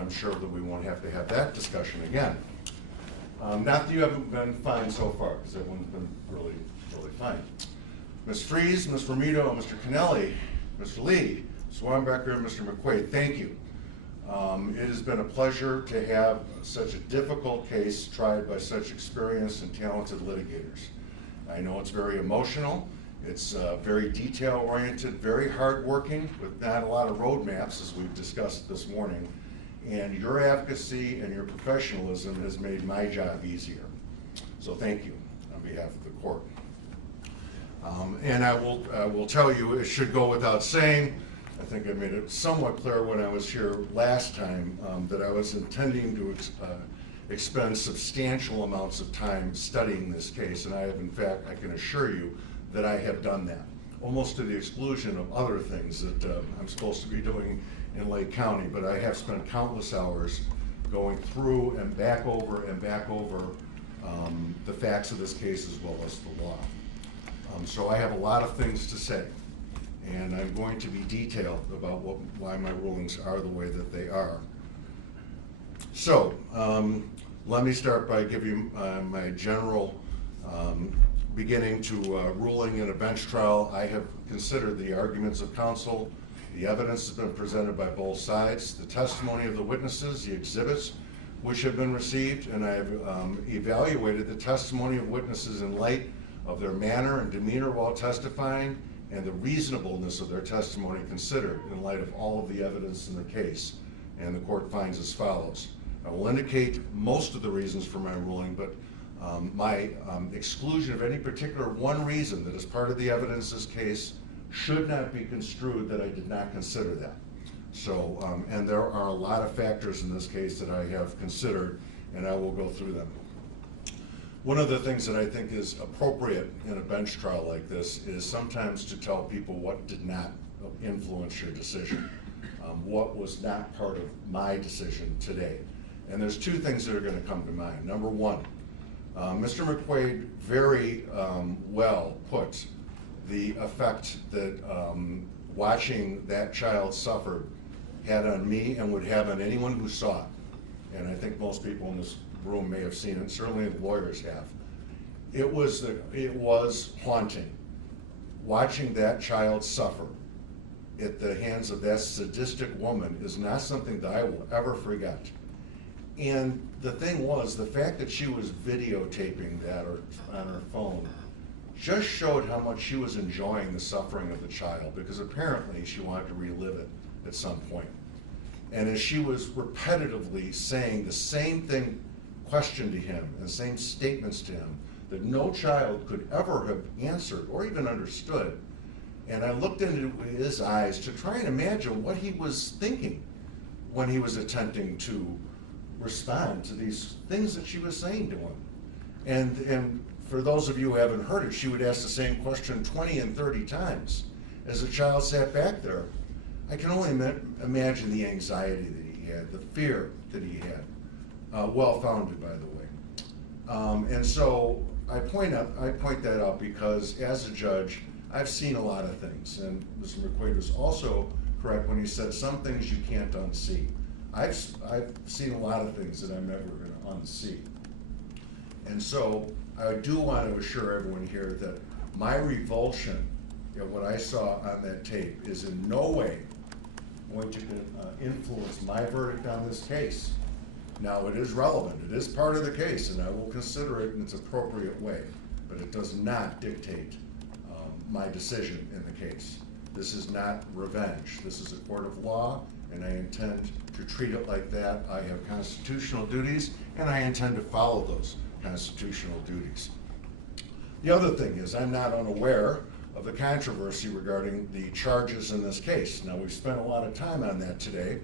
I'm sure that we won't have to have that discussion again. Not that you haven't been fine so far, because everyone's been really, really fine. Ms. Fries, Ms. Romito, Mr. Kennelly, Mr. Lee, Mr. Weinbecker, and Mr. McQuaid, thank you. It has been a pleasure to have such a difficult case tried by such experienced and talented litigators. I know it's very emotional, it's very detail-oriented, very hard-working, with not a lot of roadmaps, as we've discussed this morning. And your advocacy and your professionalism has made my job easier. So thank you on behalf of the court. And I will tell you, it should go without saying, I think I made it somewhat clear when I was here last time, that I was intending to expend substantial amounts of time studying this case, and I have, in fact, I can assure you that I have done that, almost to the exclusion of other things that I'm supposed to be doing in Lake County, but I have spent countless hours going through and back over the facts of this case as well as the law. So I have a lot of things to say, and I'm going to be detailed about why my rulings are the way that they are. So let me start by giving my general beginning to ruling in a bench trial. I have considered the arguments of counsel, the evidence has been presented by both sides, the testimony of the witnesses, the exhibits which have been received, and I have evaluated the testimony of witnesses in light of their manner and demeanor while testifying, and the reasonableness of their testimony considered in light of all of the evidence in the case. And the court finds as follows. I will indicate most of the reasons for my ruling, but my exclusion of any particular one reason that is part of the evidence in this case should not be construed that I did not consider that. So, and there are a lot of factors in this case that I have considered, and I will go through them. One of the things that I think is appropriate in a bench trial like this is sometimes to tell people what did not influence your decision, what was not part of my decision today. And there's two things that are going to come to mind. Number one, Mr. McQuaid very well put the effect that watching that child suffer had on me and would have on anyone who saw it. And I think most people in this room may have seen it, certainly the lawyers have. It was haunting. Watching that child suffer at the hands of that sadistic woman is not something that I will ever forget. And the thing was, the fact that she was videotaping that on her phone just showed how much she was enjoying the suffering of the child, because apparently she wanted to relive it at some point. And as she was repetitively saying the same question to him, and the same statements to him, that no child could ever have answered or even understood, and I looked into his eyes to try and imagine what he was thinking when he was attempting to respond to these things that she was saying to him. And for those of you who haven't heard it, she would ask the same question 20 and 30 times as the child sat back there. I can only imagine the anxiety that he had, the fear that he had, well-founded, by the way. And so I point that out because as a judge, I've seen a lot of things, and Mr. McQuaid was also correct when he said some things you can't unsee. I've seen a lot of things that I'm never going to unsee. And so I do want to assure everyone here that my revulsion at what I saw on that tape is in no way going to influence my verdict on this case. Now, it is relevant, it is part of the case, and I will consider it in its appropriate way, but it does not dictate my decision in the case. This is not revenge. This is a court of law, and I intend to treat it like that. I have constitutional duties, and I intend to follow those constitutional duties. The other thing is, I'm not unaware of the controversy regarding the charges in this case. Now, we've spent a lot of time on that today,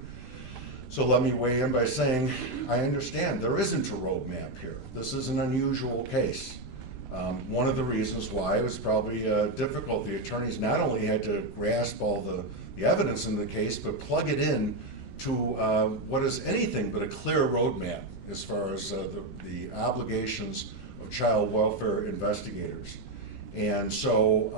so let me weigh in by saying I understand there isn't a roadmap here. This is an unusual case. One of the reasons why it was probably difficult, the attorneys not only had to grasp all the evidence in the case, but plug it in to what is anything but a clear roadmap as far as the obligations of child welfare investigators. And so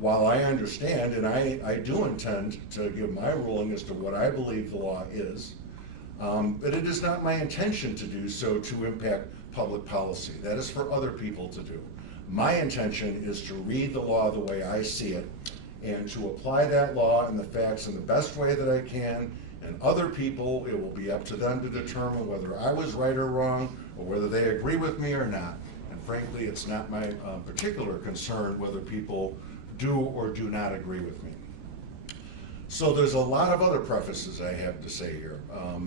while I understand, and I do intend to give my ruling as to what I believe the law is, But it is not my intention to do so to impact public policy. That is for other people to do. My intention is to read the law the way I see it and to apply that law and the facts in the best way that I can. And other people, it will be up to them to determine whether I was right or wrong, or whether they agree with me or not. And frankly, it's not my particular concern whether people do or do not agree with me. So there's a lot of other prefaces I have to say here,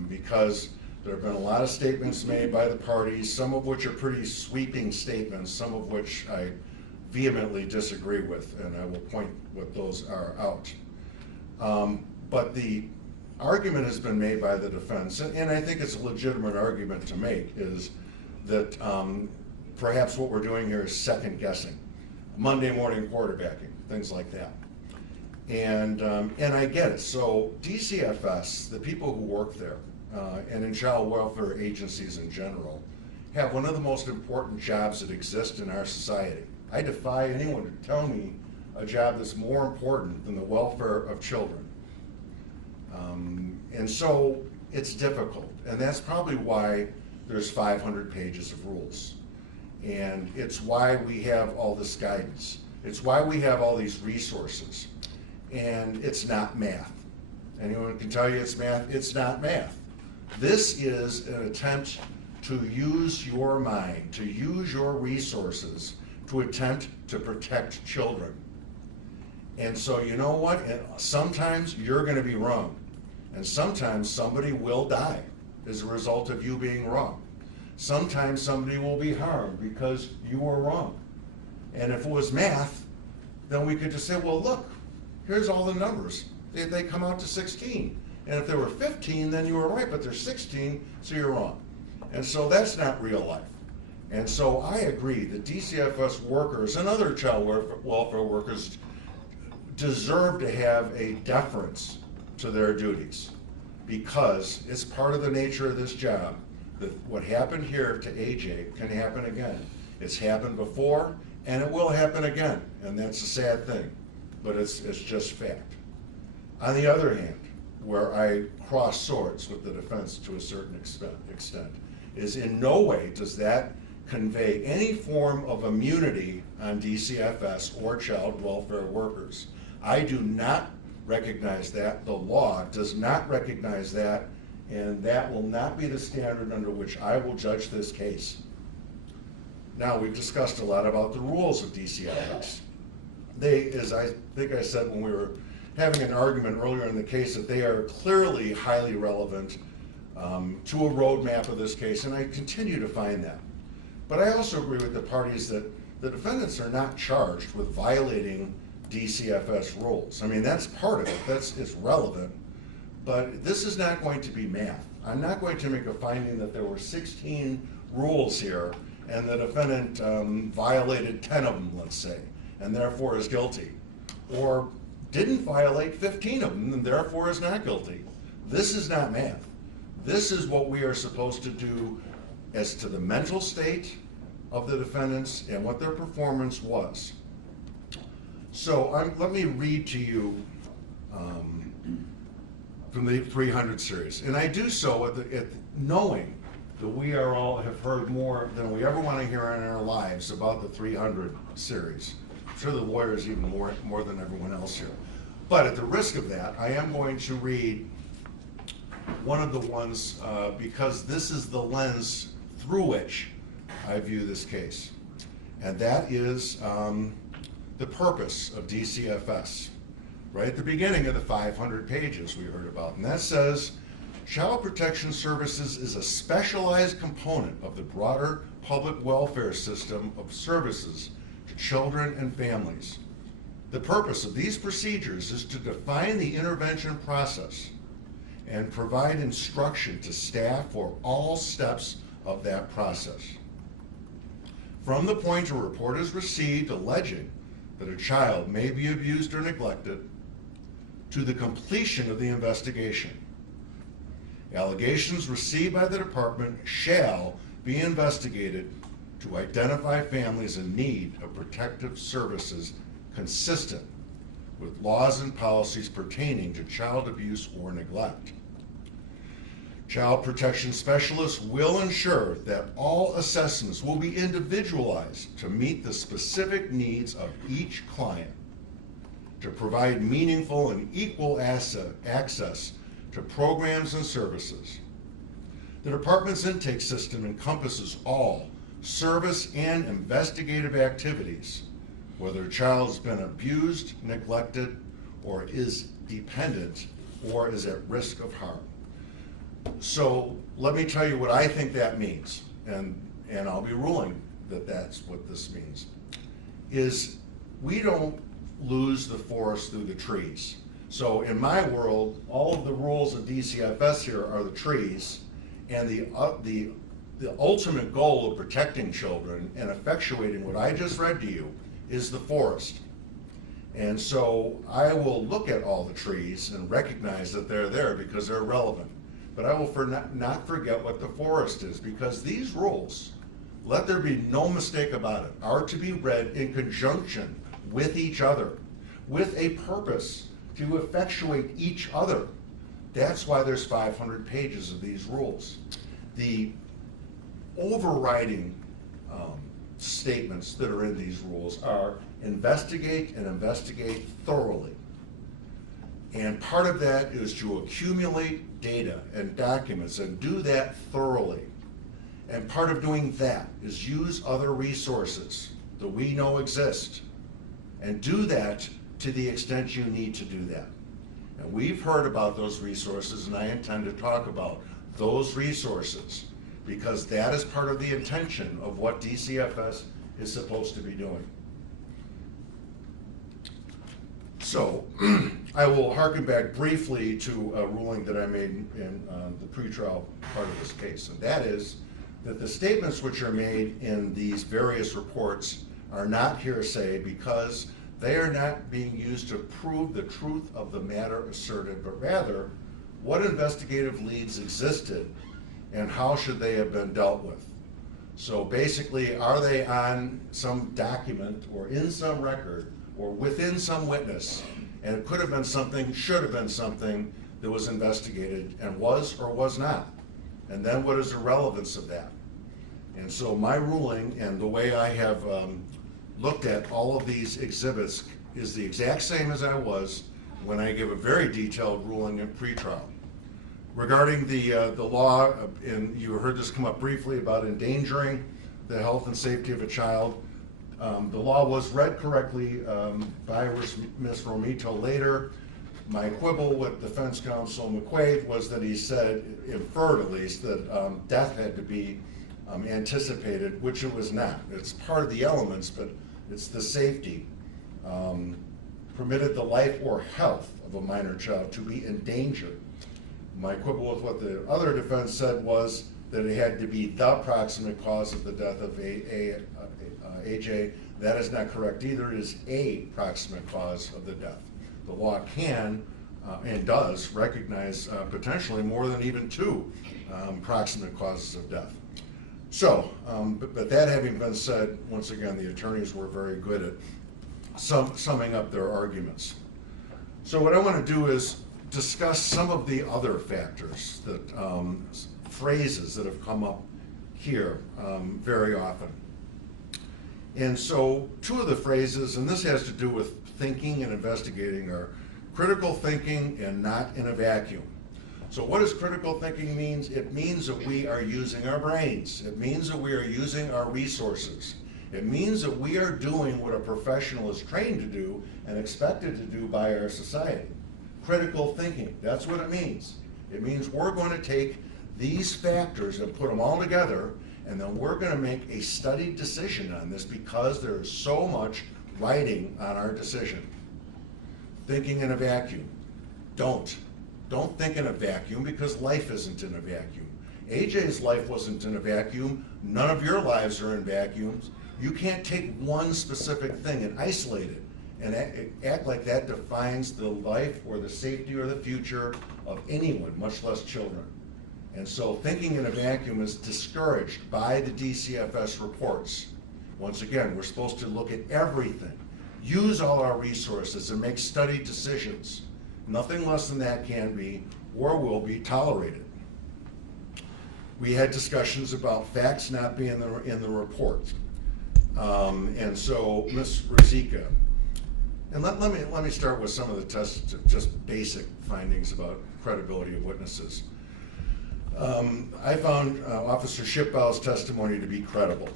because there have been a lot of statements made by the parties, some of which are pretty sweeping statements, some of which I vehemently disagree with, and I will point what those are out. But the argument has been made by the defense, and I think it's a legitimate argument to make, is that perhaps what we're doing here is second guessing, Monday morning quarterbacking, things like that. And I get it. So DCFS, the people who work there, and in child welfare agencies in general, have one of the most important jobs that exist in our society. I defy anyone to tell me a job that's more important than the welfare of children. And so it's difficult, and that's probably why there's 500 pages of rules. And it's why we have all this guidance. It's why we have all these resources. And it's not math. Anyone can tell you it's math, it's not math. This is an attempt to use your mind, to use your resources to attempt to protect children. And so you know what? And sometimes you're going to be wrong. And sometimes somebody will die as a result of you being wrong. Sometimes somebody will be harmed because you were wrong. And if it was math, then we could just say, well, look, here's all the numbers. They come out to 16. And if there were 15, then you were right, but there's 16, so you're wrong. And so that's not real life. And so I agree that DCFS workers and other child welfare workers deserve to have a deference to their duties, because it's part of the nature of this job that what happened here to AJ can happen again. It's happened before, and it will happen again, and that's a sad thing, but it's just fact. On the other hand, where I cross swords with the defense to a certain extent, is in no way does that convey any form of immunity on DCFS or child welfare workers. I do not recognize that. The law does not recognize that, and that will not be the standard under which I will judge this case. Now, we've discussed a lot about the rules of DCFS. They, as I think I said when we were having an argument earlier in the case, that they are clearly highly relevant to a roadmap of this case, and I continue to find that. But I also agree with the parties that the defendants are not charged with violating DCFS rules. I mean, that's part of it, it's relevant, but this is not going to be math. I'm not going to make a finding that there were 16 rules here and the defendant violated 10 of them, let's say, and therefore is guilty, or didn't violate 15 of them and therefore is not guilty. This is not math. This is what we are supposed to do as to the mental state of the defendants and what their performance was. So let me read to you from the 300 series. And I do so knowing that we have heard more than we ever want to hear in our lives about the 300 series. I'm sure the lawyers even more than everyone else here. But at the risk of that, I am going to read one of the ones because this is the lens through which I view this case. And that is the purpose of DCFS, right at the beginning of the 500 pages we heard about. And that says, Child Protection Services is a specialized component of the broader public welfare system of services to children and families. The purpose of these procedures is to define the intervention process and provide instruction to staff for all steps of that process. From the point a report is received alleging that a child may be abused or neglected to the completion of the investigation, allegations received by the department shall be investigated to identify families in need of protective services consistent with laws and policies pertaining to child abuse or neglect. Child protection specialists will ensure that all assessments will be individualized to meet the specific needs of each client, to provide meaningful and equal access to programs and services. The department's intake system encompasses all service and investigative activities, whether a child has been abused, neglected, or is dependent, or is at risk of harm. So let me tell you what I think that means, and I'll be ruling that that's what this means, is we don't lose the forest through the trees. So in my world, all of the rules of DCFS here are the trees, and the ultimate goal of protecting children and effectuating what I just read to you is the forest. And so I will look at all the trees and recognize that they're there because they're relevant. But I will not forget what the forest is, because these rules, let there be no mistake about it, are to be read in conjunction with each other, with a purpose to effectuate each other. That's why there's 500 pages of these rules. The overriding statements that are in these rules are investigate and investigate thoroughly. And part of that is to accumulate data and documents and do that thoroughly. And part of doing that is use other resources that we know exist and do that to the extent you need to do that. And we've heard about those resources, and I intend to talk about those resources because that is part of the intention of what DCFS is supposed to be doing. So I will harken back briefly to a ruling that I made in the pretrial part of this case, and that is that the statements which are made in these various reports are not hearsay because they are not being used to prove the truth of the matter asserted, but rather what investigative leads existed and how should they have been dealt with. So basically, are they on some document or in some record or within some witness, and it could have been something, should have been something that was investigated and was or was not. And then what is the relevance of that? And so my ruling and the way I have looked at all of these exhibits is the exact same as I was when I give a very detailed ruling in pretrial. Regarding the law, and you heard this come up briefly about endangering the health and safety of a child. The law was read correctly by Ms. Romito later. My quibble with defense counsel McQuaid was that he said, inferred at least, that death had to be anticipated, which it was not. It's part of the elements, but it's the safety. Permitted the life or health of a minor child to be endangered. My quibble with what the other defense said was that it had to be the proximate cause of the death of AJ. That is not correct either. It is a proximate cause of the death. The law can and does recognize potentially more than even two proximate causes of death. So, but that having been said, once again, the attorneys were very good at summing up their arguments. So what I want to do is discuss some of the other factors, that phrases that have come up here very often. And so two of the phrases, and this has to do with thinking and investigating, are critical thinking and not in a vacuum. So what does critical thinking mean? It means that we are using our brains. It means that we are using our resources. It means that we are doing what a professional is trained to do and expected to do by our society. Critical thinking, that's what it means. It means we're going to take these factors and put them all together, and then we're going to make a studied decision on this because there is so much writing on our decision. Thinking in a vacuum. Don't think in a vacuum, because life isn't in a vacuum. AJ's life wasn't in a vacuum. None of your lives are in vacuums. You can't take one specific thing and isolate it and act like that defines the life or the safety or the future of anyone, much less children. And so thinking in a vacuum is discouraged by the DCFS reports. Once again, we're supposed to look at everything, use all our resources, and make studied decisions. Nothing less than that can be or will be tolerated. We had discussions about facts not being in the report. And so Ms. Ruzicka, and let me start with some of the just basic findings about credibility of witnesses. I found Officer Shipbow's testimony to be credible.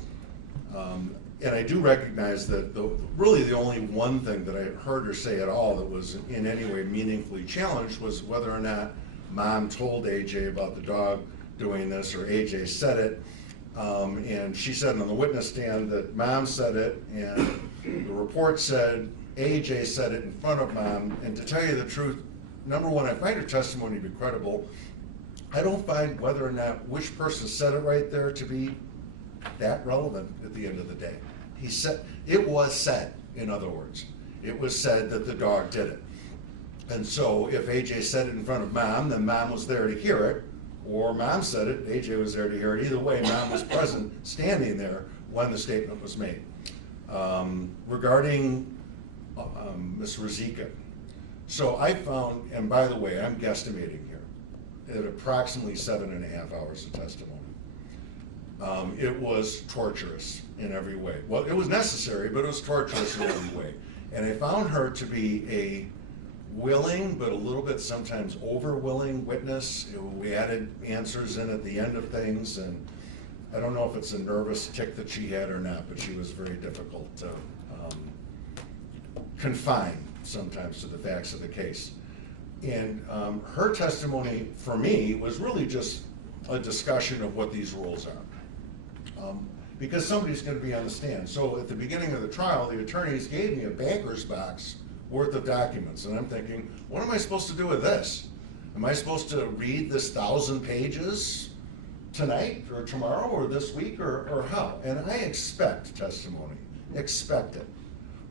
And I do recognize that really the only one thing that I heard her say at all that was in any way meaningfully challenged was whether or not Mom told AJ about the dog doing this, or AJ said it. And she said on the witness stand that Mom said it, and the report said AJ said it in front of Mom. And to tell you the truth, number one, I find her testimony to be credible. I don't find whether or not which person said it right there to be that relevant at the end of the day. He said, it was said, in other words. It was said that the dog did it. And so if AJ said it in front of Mom, then Mom was there to hear it, or Mom said it, AJ was there to hear it. Either way, Mom was present, standing there when the statement was made. Regarding Ms. Ruzicka, so I found, and by the way, I'm guesstimating here, at approximately 7.5 hours of testimony. It was torturous in every way. Well, it was necessary, but it was torturous in every way. And I found her to be a willing, but a little bit sometimes over-willing witness. We added answers in at the end of things, and I don't know if it's a nervous tick that she had or not, but she was very difficult to confine sometimes to the facts of the case. And her testimony, for me, was really just a discussion of what these rules are. Because somebody's going to be on the stand. So at the beginning of the trial, the attorneys gave me a banker's box worth of documents. And I'm thinking, what am I supposed to do with this? Am I supposed to read this 1,000 pages tonight or tomorrow or this week or how? And I expect testimony, expect it,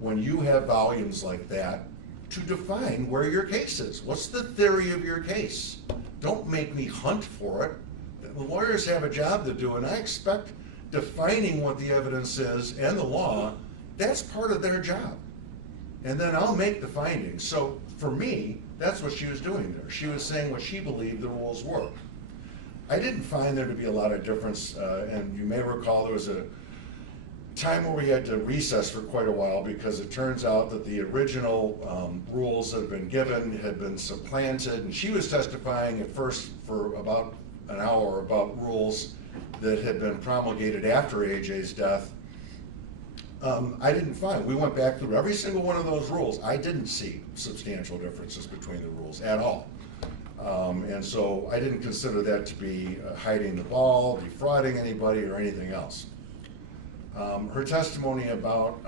when you have volumes like that, to define where your case is. What's the theory of your case? Don't make me hunt for it. The lawyers have a job to do, and I expect defining what the evidence is and the law, that's part of their job. And then I'll make the findings. So for me, that's what she was doing there. She was saying what she believed the rules were. I didn't find there to be a lot of difference, and you may recall there was a time where we had to recess for quite a while because it turns out that the original rules that had been given had been supplanted, and she was testifying at first for about an hour about rules that had been promulgated after AJ's death. I didn't find, we went back through every single one of those rules. I didn't see substantial differences between the rules at all. And so I didn't consider that to be hiding the ball, defrauding anybody, or anything else. Her testimony about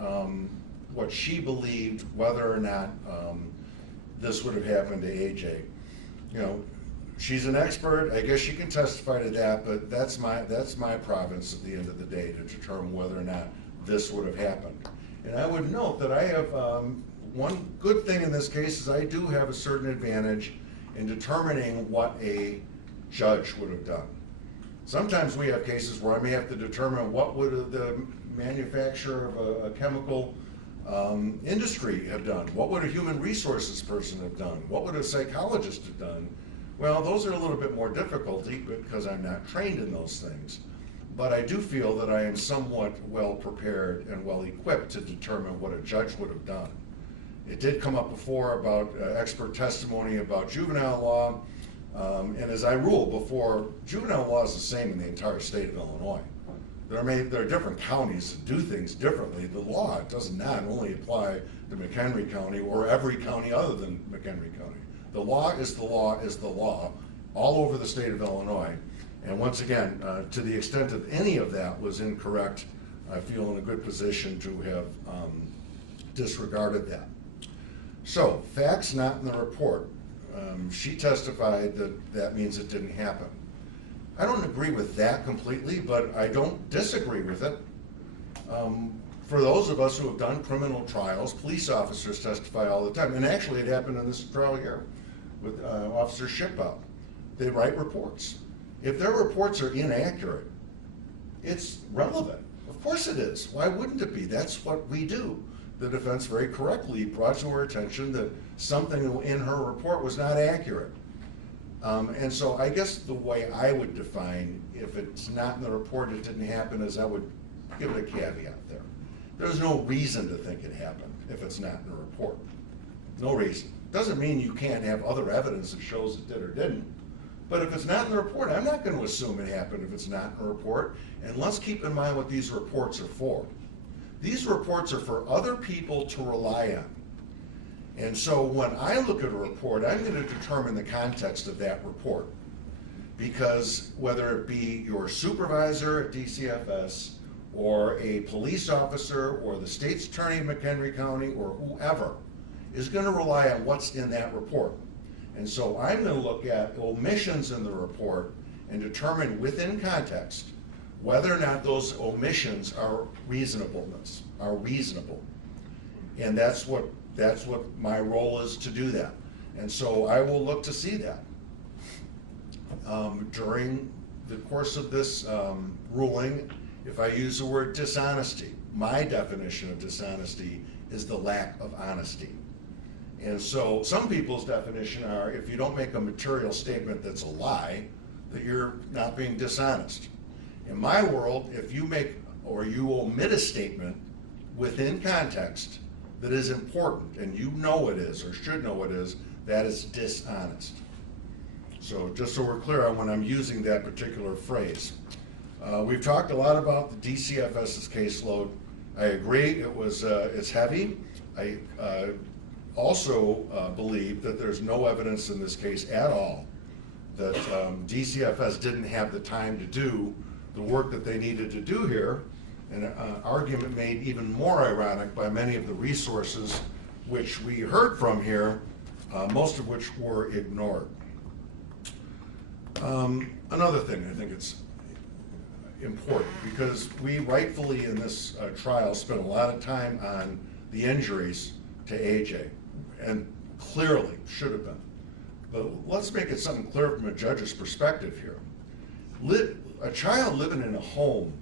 what she believed, whether or not this would have happened to AJ. You know, she's an expert. I guess she can testify to that, but that's my province at the end of the day to determine whether or not this would have happened. And I would note that I have one good thing in this case is I do have a certain advantage in determining what a judge would have done. Sometimes we have cases where I may have to determine what would the manufacturer of a chemical industry have done. What would a human resources person have done? What would a psychologist have done? Well, those are a little bit more difficulty because I'm not trained in those things. But I do feel that I am somewhat well prepared and well equipped to determine what a judge would have done. It did come up before about expert testimony about juvenile law. And as I ruled before, juvenile law is the same in the entire state of Illinois. There are different counties that do things differently. The law does not only apply to McHenry County or every county other than McHenry County. The law is the law is the law all over the state of Illinois. And once again, to the extent that any of that was incorrect, I feel in a good position to have disregarded that. So, facts not in the report. She testified that that means it didn't happen. I don't agree with that completely, but I don't disagree with it. For those of us who have done criminal trials, police officers testify all the time. And actually it happened in this trial here with Officer Shipbout. They write reports. If their reports are inaccurate, it's relevant. Of course it is. Why wouldn't it be? That's what we do. The defense very correctly brought to her attention that something in her report was not accurate. And so I guess the way I would define, if it's not in the report, it didn't happen, is I would give it a caveat there. There's no reason to think it happened if it's not in the report. No reason. Doesn't mean you can't have other evidence that shows it did or didn't. But if it's not in the report, I'm not going to assume it happened if it's not in the report. And let's keep in mind what these reports are for. These reports are for other people to rely on. And so when I look at a report, I'm going to determine the context of that report. Because whether it be your supervisor at DCFS, or a police officer, or the state's attorney in McHenry County, or whoever, is going to rely on what's in that report. And so I'm going to look at omissions in the report and determine within context whether or not those omissions are reasonable. And that's what my role is, to do that. And so I will look to see that. During the course of this ruling, if I use the word dishonesty, my definition of dishonesty is the lack of honesty. And so some people's definition are, if you don't make a material statement that's a lie, that you're not being dishonest. In my world, if you make or you omit a statement within context that is important, and you know it is or should know it is, that is dishonest. So just so we're clear on when I'm using that particular phrase. We've talked a lot about the DCFS's caseload. I agree, it's heavy. I also believe that there's no evidence in this case at all that DCFS didn't have the time to do the work that they needed to do here, an argument made even more ironic by many of the resources which we heard from here, most of which were ignored. Another thing, I think it's important, because we rightfully in this trial spent a lot of time on the injuries to AJ, and clearly should have been. But let's make it something clear from a judge's perspective here. A child living in a home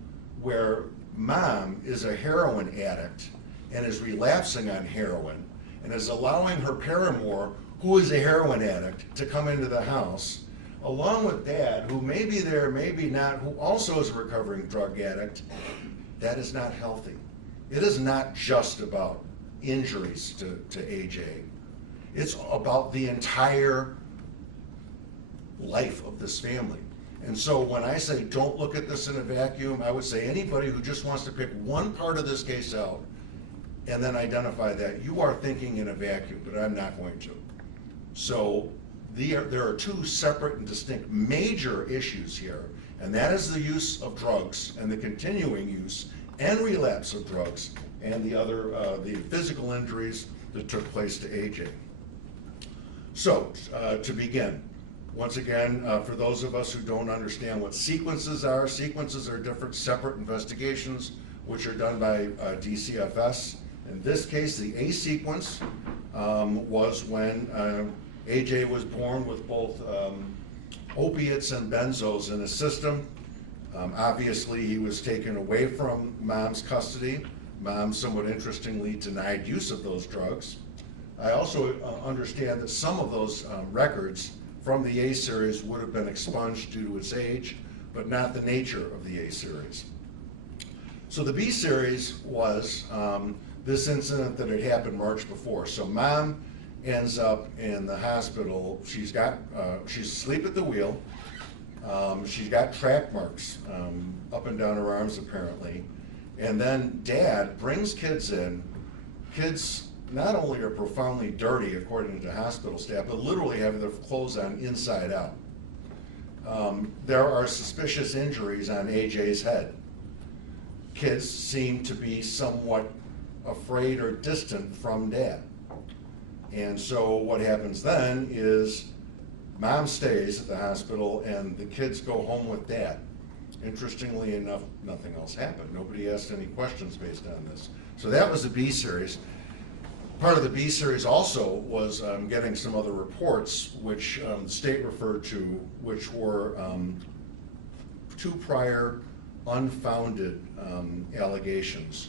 where mom is a heroin addict and is relapsing on heroin and is allowing her paramour, who is a heroin addict, to come into the house, along with dad, who may be there, maybe not, who also is a recovering drug addict, that is not healthy. It is not just about injuries to AJ. It's about the entire life of this family. And so when I say don't look at this in a vacuum, I would say anybody who just wants to pick one part of this case out and then identify that, you are thinking in a vacuum, but I'm not going to. So there are two separate and distinct major issues here, and that is the use of drugs and the continuing use and relapse of drugs and the physical injuries that took place to AJ. So to begin, once again, for those of us who don't understand what sequences are different separate investigations which are done by DCFS. In this case, the A sequence was when AJ was born with both opiates and benzos in his system. Obviously, he was taken away from mom's custody. Mom, somewhat interestingly, denied use of those drugs. I also understand that some of those records from the A series would have been expunged due to its age, but not the nature of the A series. So the B series was this incident that had happened March before. So mom ends up in the hospital. She's asleep at the wheel. She's got track marks up and down her arms apparently. And then dad brings kids in. Kids not only are profoundly dirty according to hospital staff, but literally have their clothes on inside out. There are suspicious injuries on AJ's head. Kids seem to be somewhat afraid or distant from dad. And so what happens then is mom stays at the hospital and the kids go home with dad. Interestingly enough, nothing else happened. Nobody asked any questions based on this. So that was the B series. Part of the B series also was getting some other reports which the state referred to, which were two prior unfounded allegations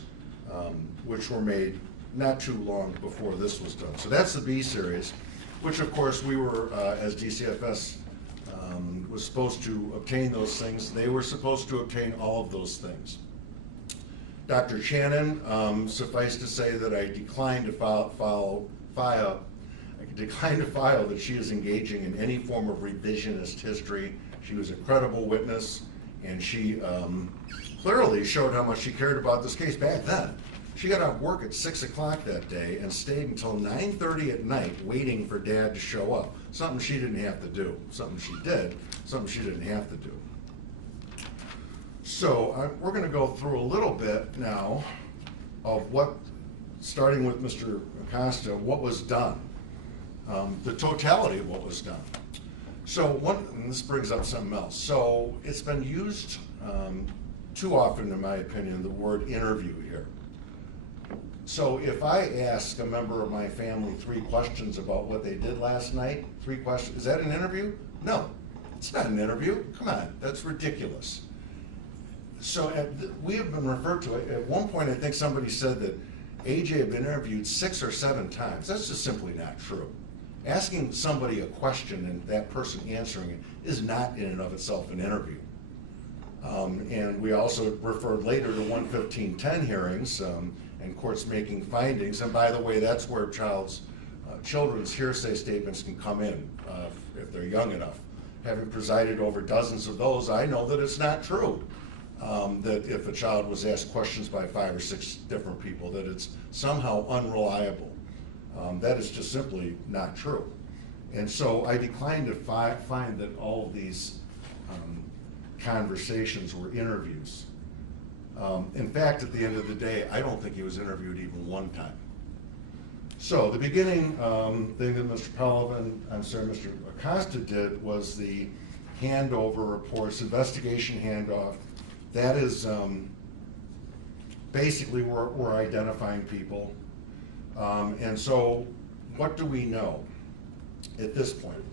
which were made not too long before this was done. So that's the B series, which of course we were, as DCFS, was supposed to obtain those things. They were supposed to obtain all of those things. Dr. Shannon, suffice to say that I declined to file that she is engaging in any form of revisionist history. She was a credible witness, and she clearly showed how much she cared about this case back then. She got off work at 6 o'clock that day and stayed until 9:30 at night waiting for Dad to show up. Something she didn't have to do. Something she did, something she didn't have to do. So we're going to go through a little bit now of what, starting with Mr. Acosta, what was done. The totality of what was done. So and this brings up something else. So it's been used too often, in my opinion, the word interview here. So if I ask a member of my family 3 questions about what they did last night, 3 questions, is that an interview? No, it's not an interview. Come on, that's ridiculous. So we have been referred to, at one point I think somebody said that AJ had been interviewed 6 or 7 times. That's just simply not true. Asking somebody a question and that person answering it is not in and of itself an interview. And we also referred later to 11510 hearings and courts making findings. And by the way, that's where children's hearsay statements can come in if they're young enough. Having presided over dozens of those, I know that it's not true. That if a child was asked questions by 5 or 6 different people, that it's somehow unreliable. That is just simply not true. And so I declined to find that all of these conversations were interviews. In fact, at the end of the day, I don't think he was interviewed even 1 time. So the beginning thing that Mr. Acosta did was the handover reports, investigation handoff. That is basically we're identifying people. And so what do we know at this point?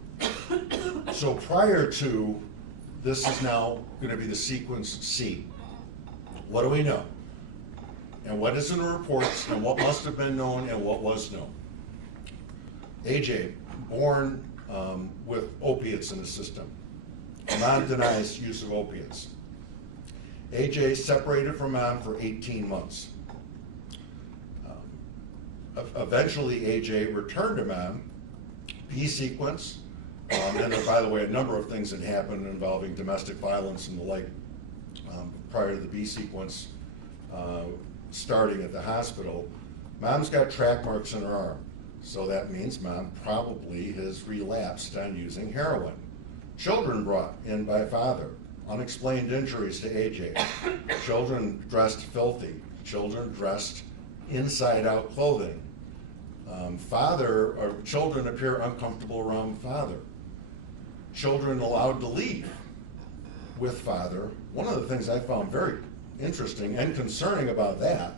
So prior to, this is now going to be the sequence C. What do we know? And what is in the reports, and what must have been known, and what was known? AJ, born with opiates in the system. Mom denies use of opiates. AJ separated from Mom for 18 months. Eventually, AJ returned to Mom, B sequence, and by the way, a number of things had happened involving domestic violence and the like prior to the B sequence starting at the hospital. Mom's got track marks in her arm, so that means Mom probably has relapsed on using heroin. Children brought in by father, unexplained injuries to AJ, children dressed filthy, children dressed inside out clothing. Children appear uncomfortable around father. Children allowed to leave with father. One of the things I found very interesting and concerning about that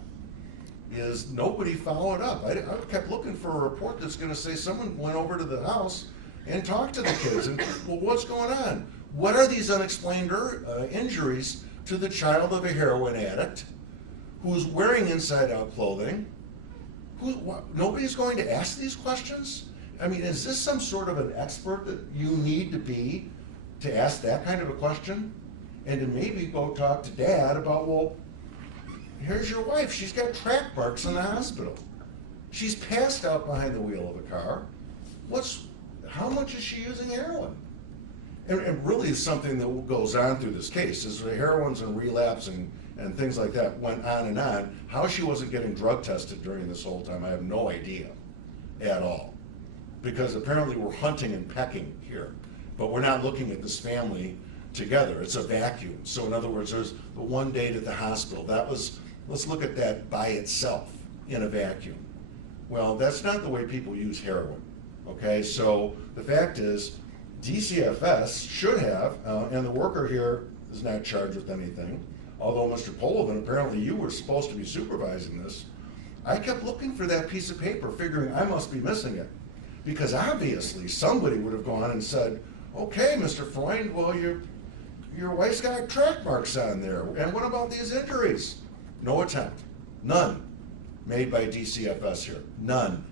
is nobody followed up. I kept looking for a report that's going to say someone went over to the house and talked to the kids and, well, what's going on? What are these unexplained injuries to the child of a heroin addict who's wearing inside-out clothing? Nobody's going to ask these questions? I mean, is this some sort of an expert that you need to be to ask that kind of a question? And to maybe go talk to Dad about, well, here's your wife. She's got track marks in the hospital. She's passed out behind the wheel of a car. How much is she using heroin? And really something that goes on through this case is the heroines and relapse and things like that went on and on. How she wasn't getting drug tested during this whole time, I have no idea at all. Because apparently we're hunting and pecking here, but we're not looking at this family together. It's a vacuum. So in other words, there's the one date at the hospital. Let's look at that by itself in a vacuum. Well, that's not the way people use heroin, okay? So the fact is, DCFS should have, and the worker here is not charged with anything, although Mr. Polovin, apparently you were supposed to be supervising this. I kept looking for that piece of paper, figuring I must be missing it. Because obviously somebody would have gone and said, okay, Mr. Freund, well, your wife's got track marks on there, and what about these injuries? No attempt, none, made by DCFS here, none.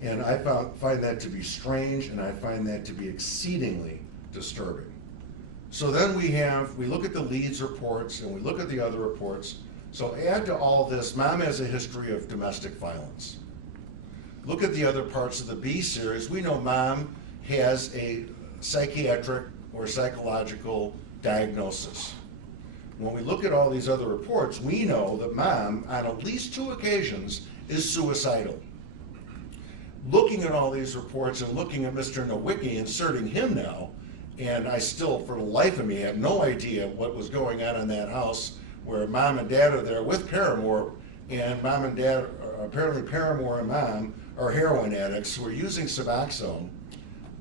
And I find that to be strange, and I find that to be exceedingly disturbing. So then we look at the Leeds reports and we look at the other reports. So add to all this, mom has a history of domestic violence. Look at the other parts of the B series. We know mom has a psychiatric or psychological diagnosis. When we look at all these other reports, we know that mom, on at least 2 occasions, is suicidal. Looking at all these reports and looking at Mr. Nowicki, inserting him now, and I still, for the life of me, have no idea what was going on in that house where mom and dad are there with Paramore, and mom and dad, apparently Paramore and mom, are heroin addicts who are using Suboxone.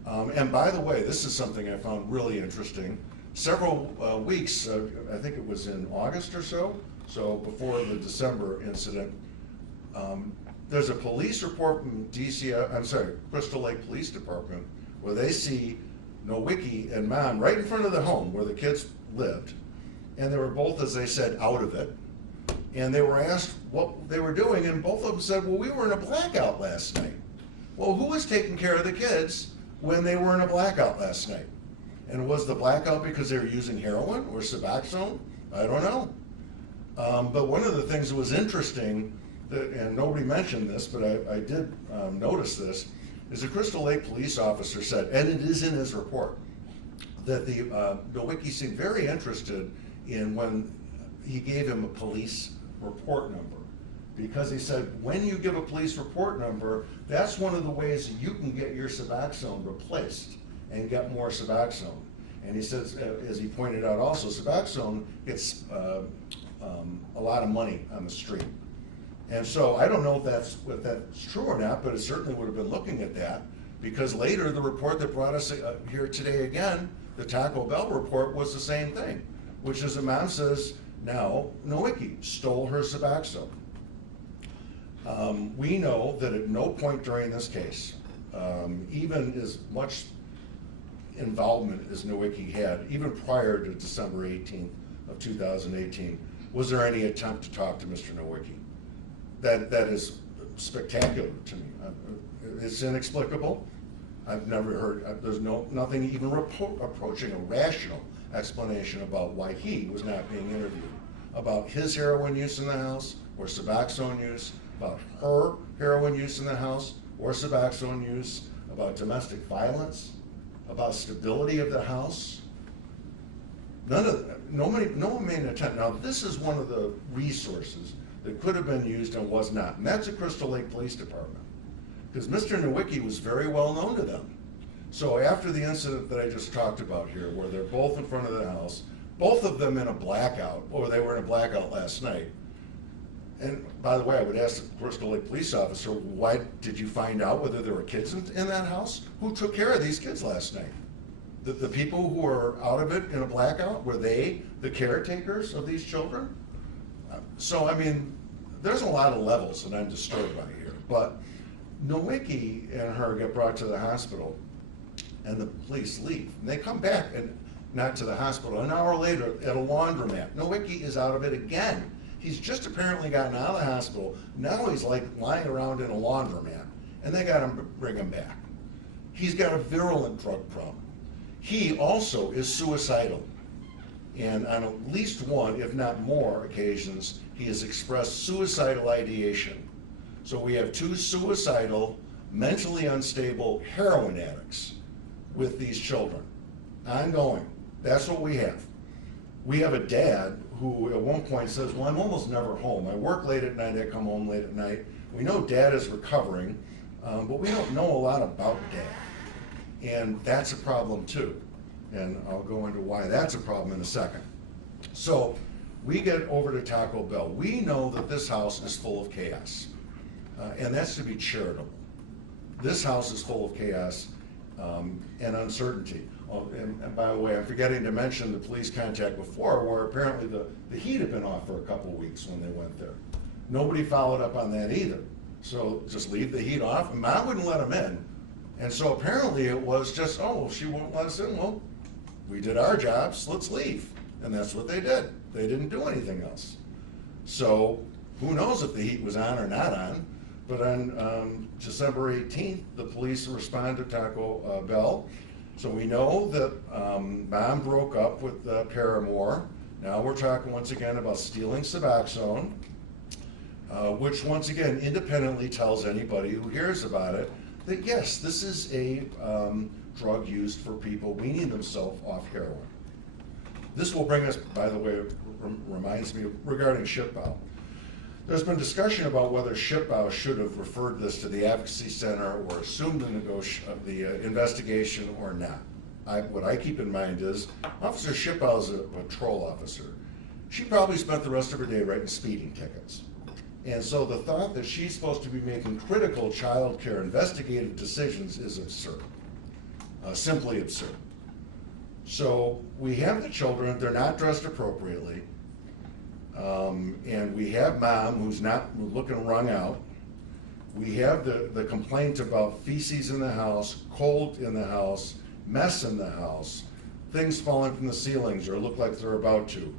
And by the way, this is something I found really interesting. Several weeks, I think it was in August or so before the December incident, there's a police report from Crystal Lake Police Department, where they see Nowicki and mom right in front of the home where the kids lived. And they were both, as they said, out of it. And they were asked what they were doing, and both of them said, well, we were in a blackout last night. Well, who was taking care of the kids when they were in a blackout last night? And was the blackout because they were using heroin or Suboxone? I don't know. But one of the things that was interesting, and nobody mentioned this, but I did notice this, is the Crystal Lake police officer said, and it is in his report, that the Nowicki seemed very interested in when he gave him a police report number. Because he said, when you give a police report number, that's one of the ways that you can get your Suboxone replaced and get more Suboxone. And he says, as he pointed out also, Suboxone gets a lot of money on the street. And so I don't know if that's true or not, but it certainly would have been looking at that, because later the report that brought us here today again, the Taco Bell report, was the same thing, which is the mom says, now Nowicki stole her Suboxone. We know that at no point during this case, even as much involvement as Nowicki had, even prior to December 18th of 2018, was there any attempt to talk to Mr. Nowicki? That is spectacular to me. It's inexplicable. I've never heard, there's nothing even approaching a rational explanation about why he was not being interviewed, about his heroin use in the house or Suboxone use, about her heroin use in the house or Suboxone use, about domestic violence, about stability of the house. No one made an attempt. Now, this is one of the resources that could have been used and was not, and that's the Crystal Lake Police Department, because Mr. Nowicki was very well known to them. So after the incident that I just talked about here, where they're both in front of the house, both of them in a blackout, or they were in a blackout last night. And by the way, I would ask the Crystal Lake police officer, why did you find out whether there were kids in that house? Who took care of these kids last night? The people who were out of it in a blackout, were they the caretakers of these children? So, I mean, there's a lot of levels that I'm disturbed by here. But Nowicki and her get brought to the hospital, and the police leave. And they come back, and not to the hospital, an hour later at a laundromat. Nowicki is out of it again. He's just apparently gotten out of the hospital. Now he's like lying around in a laundromat, and they got him to bring him back. He's got a virulent drug problem. He also is suicidal. And on at least one, if not more occasions, he has expressed suicidal ideation. So we have 2 suicidal, mentally unstable heroin addicts with these children. Ongoing. That's what we have. We have a dad who at one point says, well, I'm almost never home. I work late at night, I come home late at night. We know dad is recovering, but we don't know a lot about dad. And that's a problem too. And I'll go into why that's a problem in a second. So we get over to Taco Bell. We know that this house is full of chaos, and that's to be charitable. This house is full of chaos and uncertainty. Oh, and by the way, I'm forgetting to mention the police contact before, where apparently the heat had been off for a couple of weeks when they went there. Nobody followed up on that either. So just leave the heat off, and Mom wouldn't let them in. And so apparently it was just, oh, she won't let us in. Well, we did our jobs, let's leave. And that's what they did. They didn't do anything else. So who knows if the heat was on or not on. But on December 18th, the police responded to Taco Bell, So we know that mom broke up with Paramore. Now we're talking once again about stealing Suboxone, which once again independently tells anybody who hears about it that yes, this is a drug used for people weaning themselves off heroin. This will bring us, by the way, reminds me regarding SHPO. There's been discussion about whether SHPO should have referred this to the Advocacy Center or assumed the investigation or not. What I keep in mind is Officer SHPO is a patrol officer. She probably spent the rest of her day writing speeding tickets. And so the thought that she's supposed to be making critical child care investigative decisions is absurd, simply absurd. So we have the children, they're not dressed appropriately. And we have mom who's not looking wrung out. We have the complaint about feces in the house, cold in the house, mess in the house, things falling from the ceilings or look like they're about to.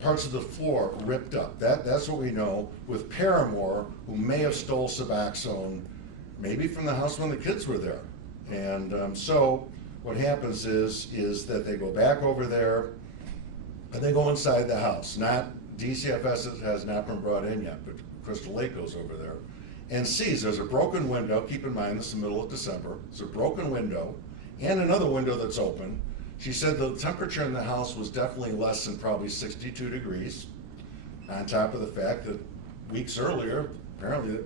Parts of the floor ripped up. That's what we know with Paramore, who may have stole Suboxone, maybe from the house when the kids were there. And so what happens is that they go back over there, and they go inside the house. Not DCFS has not been brought in yet, but Crystal Lake goes over there and sees there's a broken window. Keep in mind, this is the middle of December. There's a broken window and another window that's open. She said the temperature in the house was definitely less than probably 62 degrees, on top of the fact that weeks earlier, apparently the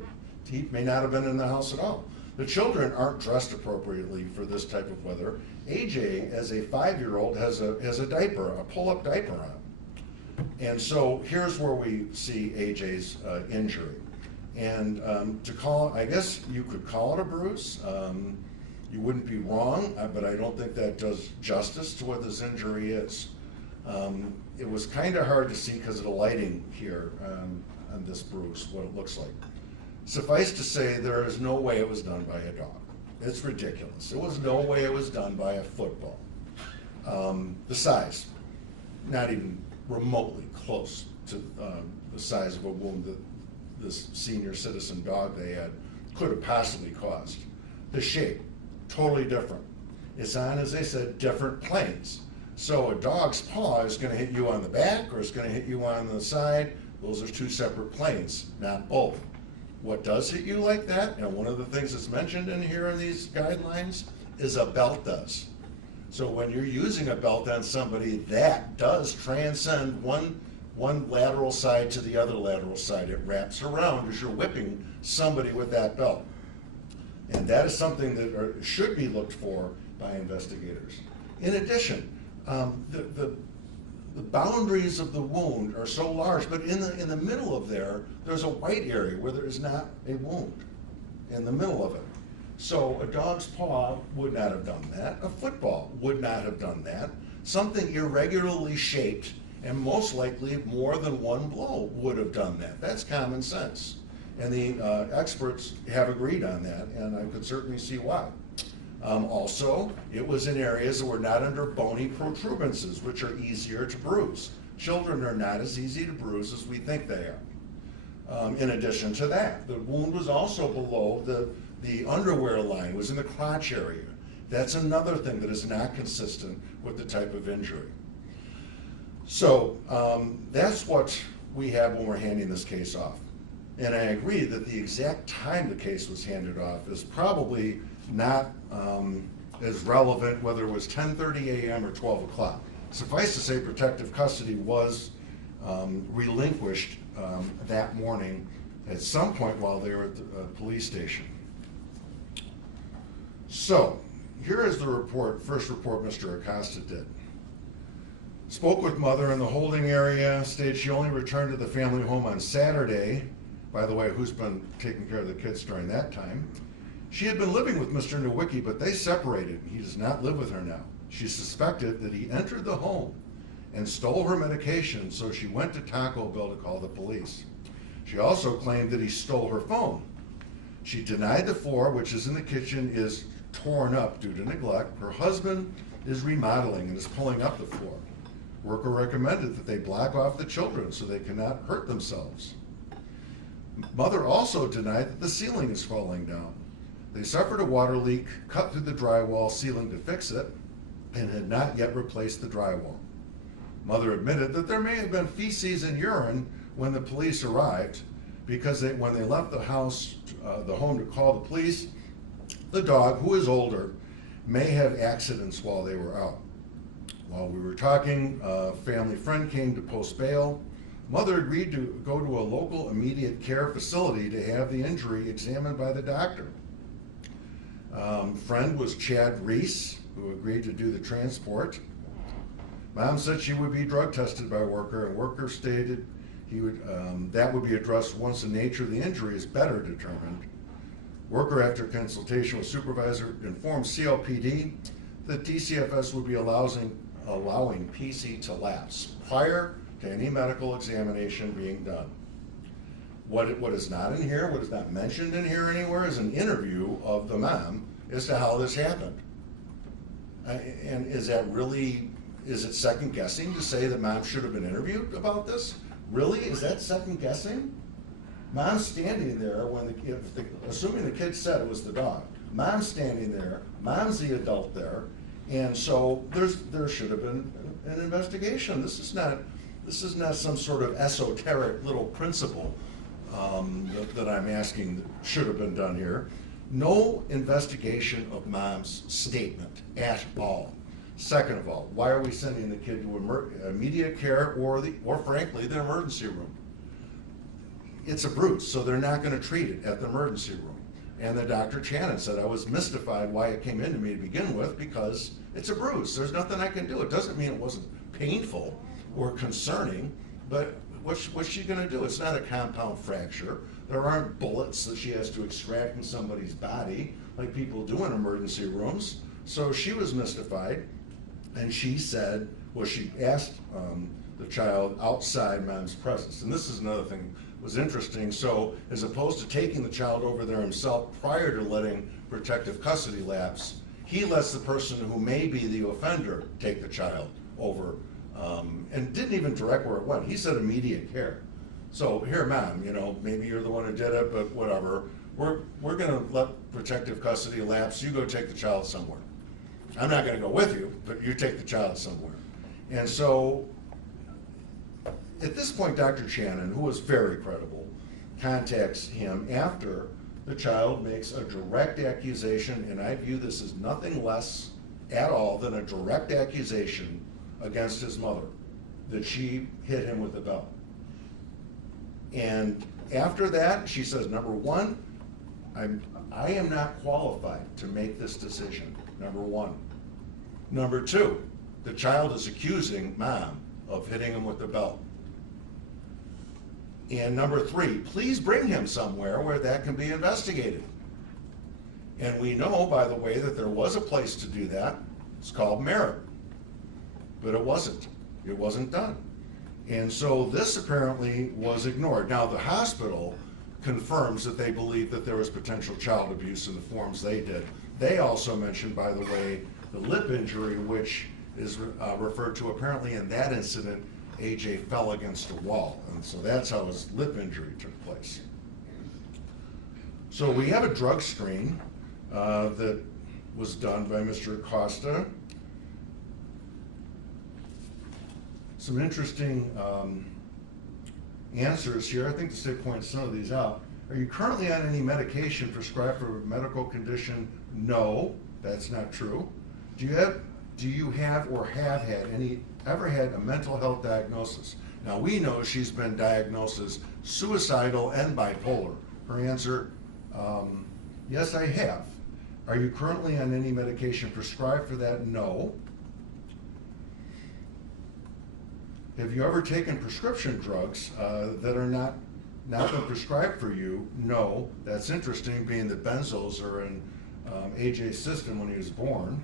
heat may not have been in the house at all. The children aren't dressed appropriately for this type of weather. AJ, as a 5-year-old, has a diaper, a pull-up diaper on. And so here's where we see AJ's injury. And I guess you could call it a bruise. You wouldn't be wrong, but I don't think that does justice to what this injury is. It was kind of hard to see because of the lighting here on this bruise, what it looks like. Suffice to say, there is no way it was done by a dog. It's ridiculous. There was no way it was done by a football. The size, not even remotely close to the size of a wound that this senior citizen dog they had could have possibly caused. The shape, totally different. It's on, as they said, different planes. So a dog's paw is going to hit you on the back or it's going to hit you on the side. Those are two separate planes, not both. What does hit you like that, and one of the things that's mentioned in here in these guidelines, is a belt does. So when you're using a belt on somebody, that does transcend one lateral side to the other lateral side. It wraps around as you're whipping somebody with that belt. And that is something that should be looked for by investigators. In addition, the boundaries of the wound are so large, but in the middle of there's a white area where there is not a wound in the middle of it. So a dog's paw would not have done that. A football would not have done that. Something irregularly shaped and most likely more than one blow would have done that. That's common sense. And the experts have agreed on that, and I could certainly see why. Also, it was in areas that were not under bony protuberances, which are easier to bruise. Children are not as easy to bruise as we think they are. In addition to that, the wound was also below the underwear line, it was in the crotch area. That's another thing that is not consistent with the type of injury. So that's what we have when we're handing this case off. And I agree that the exact time the case was handed off is probably not as relevant whether it was 10:30 a.m. or 12 o'clock. Suffice to say, protective custody was relinquished that morning at some point while they were at the police station. So here is the report, first report Mr. Acosta did. Spoke with mother in the holding area, stated she only returned to the family home on Saturday. By the way, who's been taking care of the kids during that time? She had been living with Mr. Nowicki, but they separated. He does not live with her now. She suspected that he entered the home and stole her medication, so she went to Taco Bell to call the police. She also claimed that he stole her phone. She denied the floor, which is in the kitchen, is torn up due to neglect. Her husband is remodeling and is pulling up the floor. Worker recommended that they block off the children so they cannot hurt themselves. Mother also denied that the ceiling is falling down. They suffered a water leak, cut through the drywall ceiling to fix it, and had not yet replaced the drywall. Mother admitted that there may have been feces and urine when the police arrived, because when they left the house, the home to call the police, the dog, who is older, may have accidents while they were out. While we were talking, a family friend came to post bail. Mother agreed to go to a local immediate care facility to have the injury examined by the doctor. Friend was Chad Reese, who agreed to do the transport. Mom said she would be drug tested by worker, and worker stated that would be addressed once the nature of the injury is better determined. Worker, after consultation with supervisor, informed CLPD that DCFS would be allowing PC to lapse prior to any medical examination being done. What is not in here, what is not mentioned in here anywhere, is an interview of the mom as to how this happened. And is it second guessing to say that mom should have been interviewed about this? Really? Is that second guessing? Mom's standing there assuming the kid said it was the dog. Mom's standing there, mom's the adult there, and so there should have been an investigation. This is not some sort of esoteric little principle that I'm asking that should have been done here. No investigation of mom's statement at all. Second of all, why are we sending the kid to immediate care or frankly the emergency room? It's a bruise, so they're not going to treat it at the emergency room. And the Dr. Channon said, I was mystified why it came into me to begin with, because it's a bruise. There's nothing I can do. It doesn't mean it wasn't painful or concerning, but what's she going to do? It's not a compound fracture. There aren't bullets that she has to extract from somebody's body like people do in emergency rooms. So she was mystified, and she said, well, she asked the child outside mom's presence. And this is another thing that was interesting. So as opposed to taking the child over there himself prior to letting protective custody lapse, he lets the person who may be the offender take the child over, and didn't even direct where it went. He said immediate care. So here, mom, maybe you're the one who did it, but whatever. We're going to let protective custody lapse. You go take the child somewhere. I'm not going to go with you, but you take the child somewhere. And so at this point, Dr. Channon, who was very credible, contacts him after the child makes a direct accusation, and I view this as nothing less at all than a direct accusation against his mother, that she hit him with a belt. And after that, she says, number one, I am not qualified to make this decision, number one. Number two, the child is accusing mom of hitting him with the belt. And number three, please bring him somewhere where that can be investigated. And we know, by the way, that there was a place to do that. It's called Merit. But it wasn't. It wasn't done. And so this apparently was ignored. Now, the hospital confirms that they believe that there was potential child abuse in the forms they did. They also mentioned, by the way, the lip injury, which is referred to apparently in that incident, AJ fell against a wall. And so that's how his lip injury took place. So we have a drug screen that was done by Mr. Acosta. Some interesting answers here. I think the state points some of these out. Are you currently on any medication prescribed for a medical condition? No, that's not true. Do you have or have had ever had a mental health diagnosis? Now we know she's been diagnosed as suicidal and bipolar. Her answer, yes, I have. Are you currently on any medication prescribed for that? No. Have you ever taken prescription drugs that are not been prescribed for you? No. That's interesting, being that benzos are in AJ's system when he was born.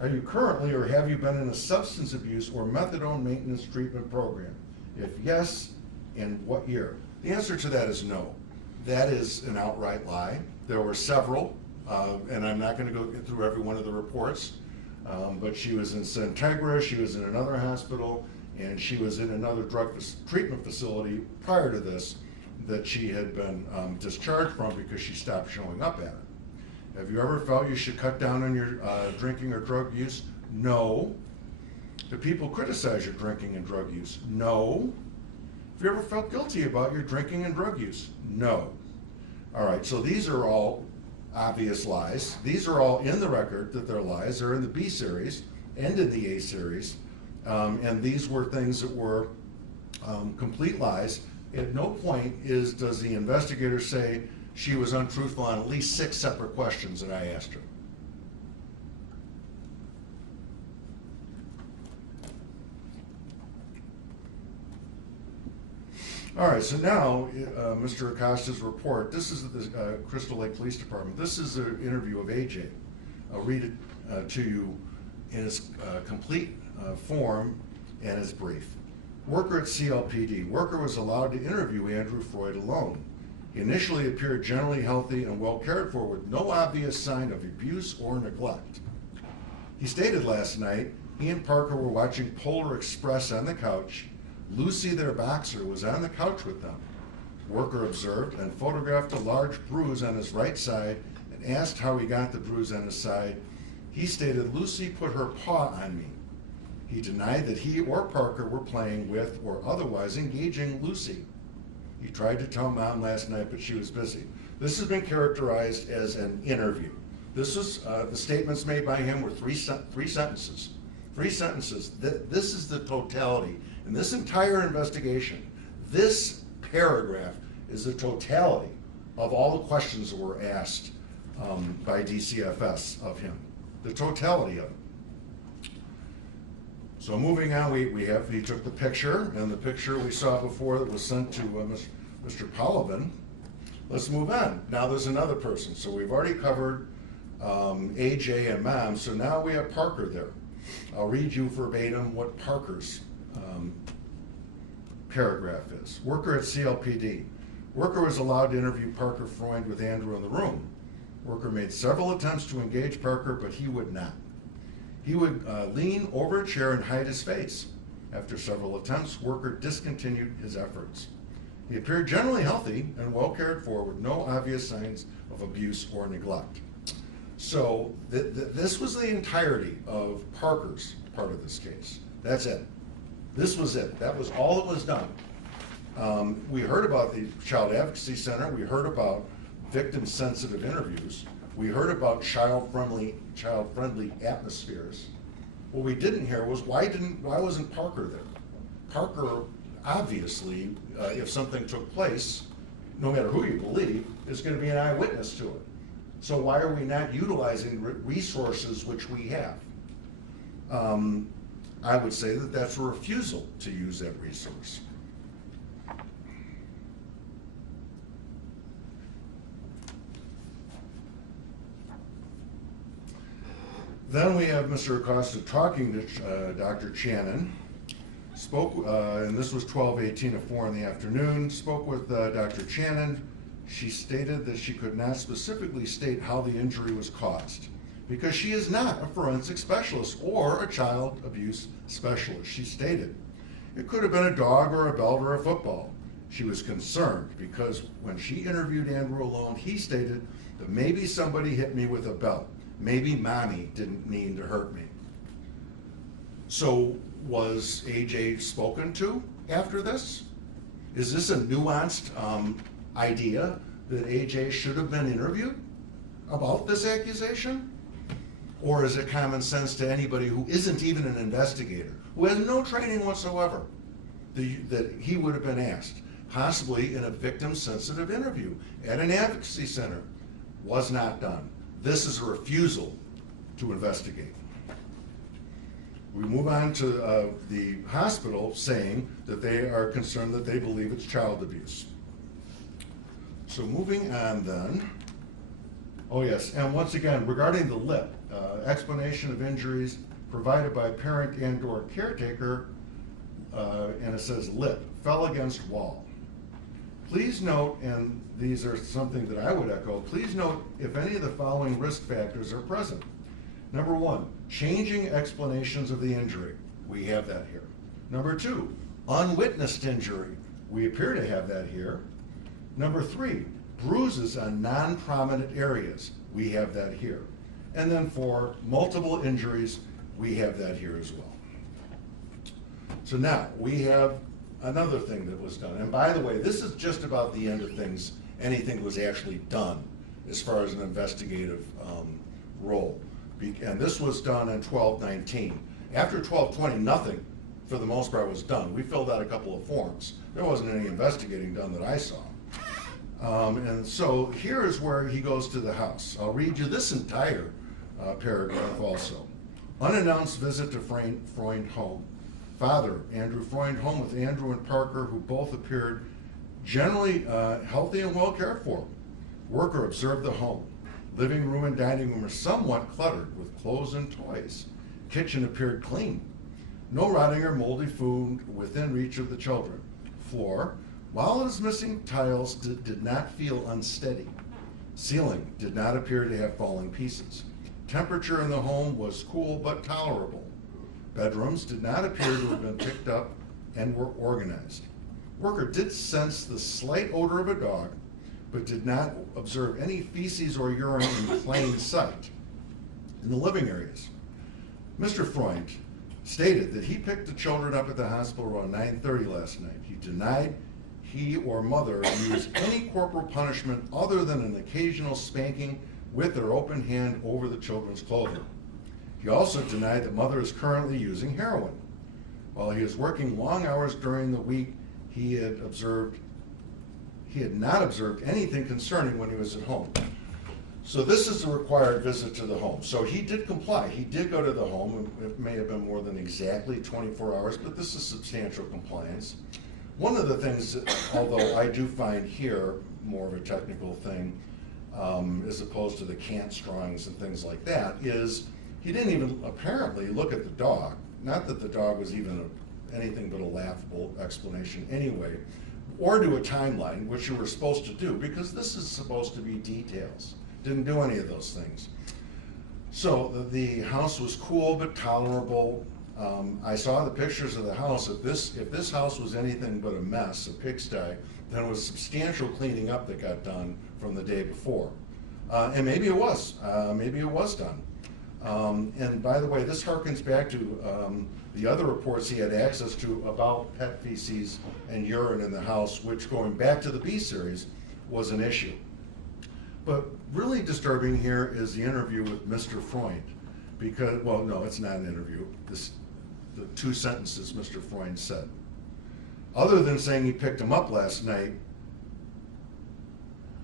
Are you currently or have you been in a substance abuse or methadone maintenance treatment program? If yes, in what year? The answer to that is no. That is an outright lie. There were several, and I'm not going to go through every one of the reports, but she was in Centegra, she was in another hospital, and she was in another drug treatment facility prior to this that she had been discharged from because she stopped showing up at it. Have you ever felt you should cut down on your drinking or drug use? No. Do people criticize your drinking and drug use? No. Have you ever felt guilty about your drinking and drug use? No. All right, so these are all obvious lies. These are all in the record that they're lies. They're in the B series and in the A series. And these were things that were complete lies. At no point does the investigator say she was untruthful on at least 6 separate questions that I asked her. All right, so now Mr. Acosta's report. This is the Crystal Lake Police Department. This is an interview of AJ. I'll read it to you in its complete form and as brief. Worker at CLPD. Worker was allowed to interview Andrew Freund alone. He initially appeared generally healthy and well cared for with no obvious sign of abuse or neglect. He stated last night he and Parker were watching Polar Express on the couch. Lucy, their boxer, was on the couch with them. Worker observed and photographed a large bruise on his right side and asked how he got the bruise on his side. He stated, Lucy put her paw on me. He denied that he or Parker were playing with or otherwise engaging Lucy. He tried to tell Mom last night, but she was busy. This has been characterized as an interview. This was, the statements made by him were three sentences. 3 sentences. This is the totality. In this entire investigation, this paragraph is the totality of all the questions that were asked by DCFS of him. The totality of it. So moving on, he took the picture, and the picture we saw before that was sent to Mr. Polovin. Let's move on. Now there's another person. So we've already covered AJ and Mom, so now we have Parker there. I'll read you verbatim what Parker's paragraph is. Worker at CLPD. Worker was allowed to interview Parker Freund with Andrew in the room. Worker made several attempts to engage Parker, but he would not. He would lean over a chair and hide his face. After several attempts, Worker discontinued his efforts. He appeared generally healthy and well cared for with no obvious signs of abuse or neglect. So this was the entirety of Parker's part of this case. That's it. This was it. That was all that was done. We heard about the Child Advocacy Center. We heard about victim-sensitive interviews. We heard about child-friendly atmospheres. What we didn't hear was why wasn't Parker there? Parker, obviously, if something took place, no matter who you believe, is going to be an eyewitness to it. So why are we not utilizing resources which we have? I would say that that's a refusal to use that resource. Then we have Mr. Acosta talking to Dr. Channon. Spoke, and this was 12:18 to 4 in the afternoon, spoke with Dr. Channon. She stated that she could not specifically state how the injury was caused because she is not a forensic specialist or a child abuse specialist. She stated it could have been a dog or a belt or a football. She was concerned because when she interviewed Andrew alone, he stated that maybe somebody hit me with a belt. Maybe mommy didn't mean to hurt me. So was AJ spoken to after this? Is this a nuanced idea that AJ should have been interviewed about this accusation? Or is it common sense to anybody who isn't even an investigator, who has no training whatsoever, that he would have been asked, possibly in a victim-sensitive interview at an advocacy center? Was not done. This is a refusal to investigate. We move on to the hospital saying that they are concerned that they believe it's child abuse. So moving on then. Oh yes, and once again, regarding the lip, explanation of injuries provided by parent and/or caretaker, and it says lip, fell against wall. Please note, and these are something that I would echo, please note if any of the following risk factors are present. Number 1, changing explanations of the injury. We have that here. Number 2, unwitnessed injury. We appear to have that here. Number 3, bruises on non-prominent areas. We have that here. And then for multiple injuries, we have that here as well. So now we have another thing that was done. And by the way, this is just about the end of things. Anything was actually done as far as an investigative role. And this was done in 1219. After 1220, nothing for the most part was done. We filled out a couple of forms. There wasn't any investigating done that I saw. And so here is where he goes to the house. I'll read you this entire paragraph also. Unannounced visit to Freund home. Father, Andrew Freund, home with Andrew and Parker, who both appeared generally healthy and well cared for. Worker observed the home. Living room and dining room are somewhat cluttered with clothes and toys. Kitchen appeared clean. No rotting or moldy food within reach of the children. Floor, while it is missing tiles, did not feel unsteady. Ceiling did not appear to have fallen pieces. Temperature in the home was cool but tolerable. Bedrooms did not appear to have been picked up and were organized. Worker did sense the slight odor of a dog, but did not observe any feces or urine in plain sight in the living areas. Mr. Freund stated that he picked the children up at the hospital around 9:30 last night. He denied he or mother used any corporal punishment other than an occasional spanking with their open hand over the children's clothing. He also denied that mother is currently using heroin. While he was working long hours during the week, he had not observed anything concerning when he was at home. So this is a required visit to the home. So he did comply. He did go to the home. It may have been more than exactly 24 hours, but this is substantial compliance. One of the things, although I do find here more of a technical thing, as opposed to the Kant's drawings and things like that, is he didn't even apparently look at the dog. Not that the dog was even anything but a laughable explanation anyway, or do a timeline, which you were supposed to do, because this is supposed to be details. Didn't do any of those things. So the house was cool but tolerable. I saw the pictures of the house. If this house was anything but a mess, a pigsty, then it was substantial cleaning up that got done from the day before. And maybe it was. Maybe it was done. And by the way, this harkens back to the other reports he had access to about pet feces and urine in the house, which, going back to the B series, was an issue. But really disturbing here is the interview with Mr. Freund, because, well, no, it's not an interview. The 2 sentences Mr. Freund said. Other than saying he picked him up last night,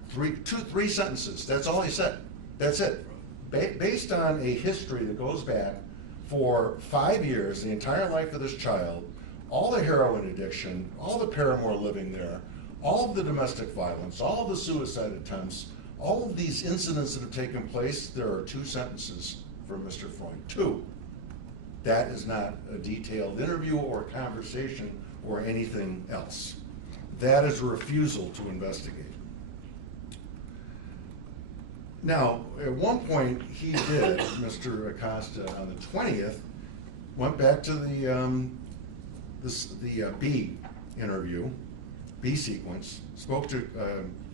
3 sentences, that's all he said. That's it. Based on a history that goes back for 5 years, the entire life of this child, all the heroin addiction, all the paramour living there, all of the domestic violence, all of the suicide attempts, all of these incidents that have taken place, there are 2 sentences from Mr. Freund. 2. That is not a detailed interview or conversation or anything else. That is a refusal to investigate. Now, at one point, he did, Mr. Acosta, on the 20th, went back to the B interview, B sequence, spoke to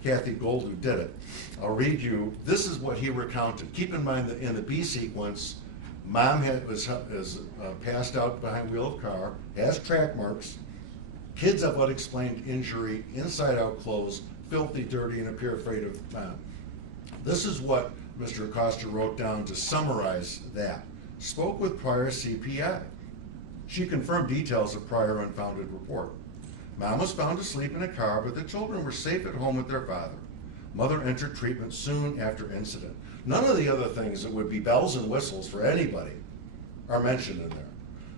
Kathy Gold, who did it. I'll read you, this is what he recounted. Keep in mind that in the B sequence, mom was passed out behind wheel of car, has track marks, kids have unexplained injury, inside out clothes, filthy, dirty, and appear afraid of mom. This is what Mr. Acosta wrote down to summarize that. Spoke with prior CPI. She confirmed details of prior unfounded report. Mom was found asleep in a car, but the children were safe at home with their father. Mother entered treatment soon after incident. None of the other things that would be bells and whistles for anybody are mentioned in there.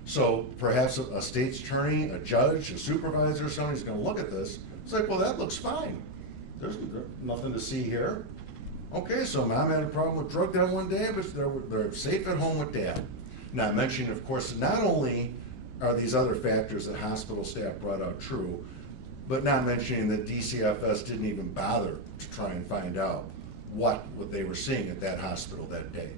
So perhaps a state's attorney, a judge, a supervisor, somebody's going to look at this. It's like, well, that looks fine. There's nothing to see here. Okay, so mom had a problem with drug down one day, but they're safe at home with dad. Not mentioning, of course, not only are these other factors that hospital staff brought out true, but not mentioning that DCFS didn't even bother to try and find out what they were seeing at that hospital that day.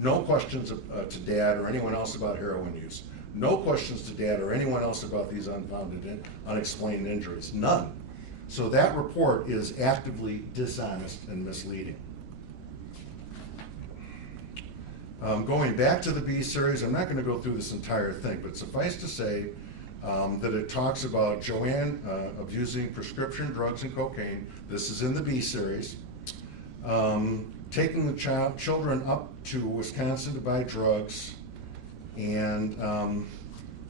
No questions to dad or anyone else about heroin use. No questions to Dad or anyone else about these unexplained injuries, none. So that report is actively dishonest and misleading. Going back to the B series, I'm not going to go through this entire thing, but suffice to say that it talks about Joanne abusing prescription drugs and cocaine. This is in the B series. Taking the children up to Wisconsin to buy drugs, and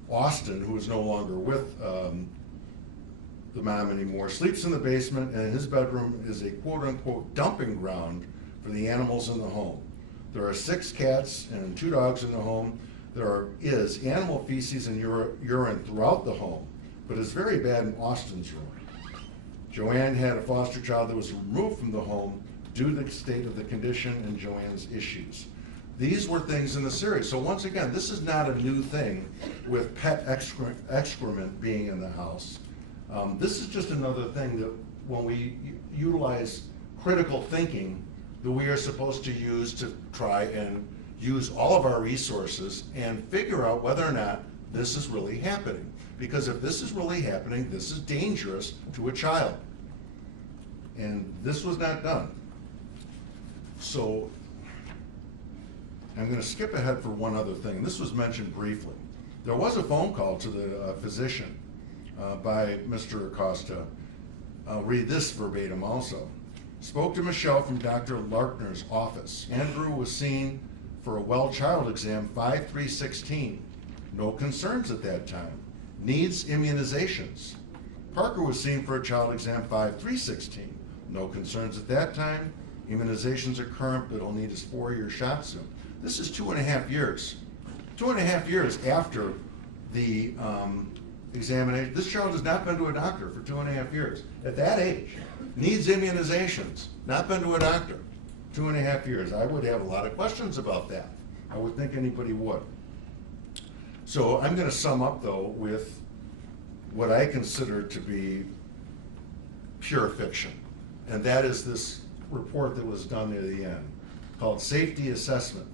Austin, who is no longer with the mom anymore, sleeps in the basement, and his bedroom is a quote-unquote dumping ground for the animals in the home. There are 6 cats and 2 dogs in the home. There is animal feces and urine throughout the home, but it's very bad in Austin's room. Joanne had a foster child that was removed from the home due to the state of the condition and Joanne's issues. These were things in the series. So once again, this is not a new thing with pet excrement being in the house. This is just another thing that when we utilize critical thinking that we are supposed to use to try and use all of our resources and figure out whether or not this is really happening. Because if this is really happening, this is dangerous to a child. And this was not done. So I'm going to skip ahead for one other thing. This was mentioned briefly. There was a phone call to the physician by Mr. Acosta. I'll read this verbatim also. Spoke to Michelle from Dr. Larkner's office. Andrew was seen for a well child exam 5/3/16. No concerns at that time. Needs immunizations. Parker was seen for a child exam 5/3/16. No concerns at that time. Immunizations are current, but he'll need his 4-year shot soon. This is 2.5 years. 2.5 years after the examination. This child has not been to a doctor for 2.5 years. At that age, needs immunizations, not been to a doctor. 2.5 years. I would have a lot of questions about that. I would think anybody would. So I'm going to sum up, though, with what I consider to be pure fiction. And that is this report that was done near the end called Safety Assessment.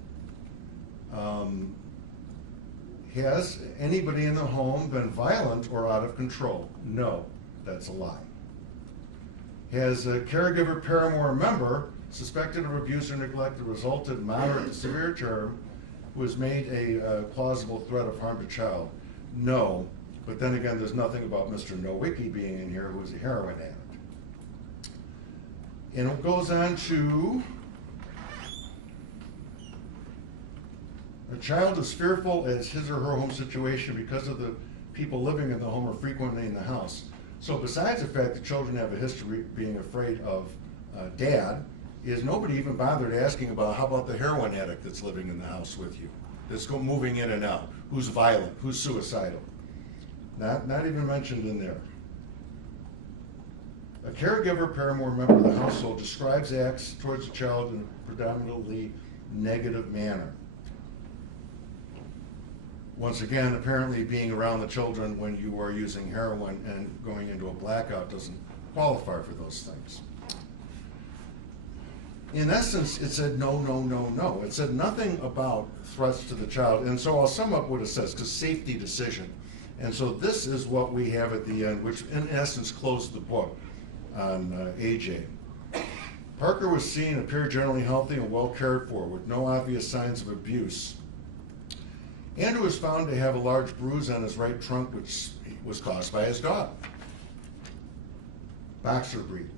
Has anybody in the home been violent or out of control? No, that's a lie. Has a caregiver, paramour member suspected of abuse or neglect that resulted in moderate to severe term who has made a plausible threat of harm to child? No, but then again, there's nothing about Mr. Nowicki being in here who is a heroin addict. And it goes on to, a child is fearful as his or her home situation because of the people living in the home or frequently in the house. So besides the fact that children have a history of being afraid of dad, is nobody even bothered asking about how about the heroin addict that's living in the house with you, that's moving in and out, who's violent, who's suicidal. Not even mentioned in there. A caregiver, paramour member of the household describes acts towards the child in a predominantly negative manner. Once again, apparently being around the children when you are using heroin and going into a blackout doesn't qualify for those things. In essence, it said no, no, no, no. It said nothing about threats to the child. And so I'll sum up what it says, because safety decision. And so this is what we have at the end, which in essence closed the book on AJ. Parker was seen, appeared generally healthy and well cared for with no obvious signs of abuse. Andrew was found to have a large bruise on his right trunk, which was caused by his dog. Boxer breed.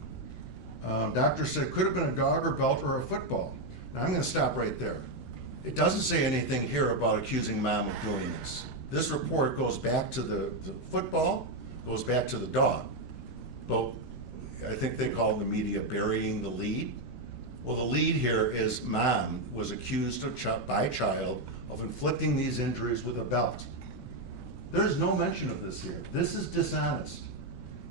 Doctor said could have been a dog or belt or a football. Now I'm going to stop right there. It doesn't say anything here about accusing mom of doing this. This report goes back to the football, goes back to the dog. But I think they call the media burying the lead. Well, the lead here is mom was accused of by child of inflicting these injuries with a belt. There's no mention of this here. This is dishonest.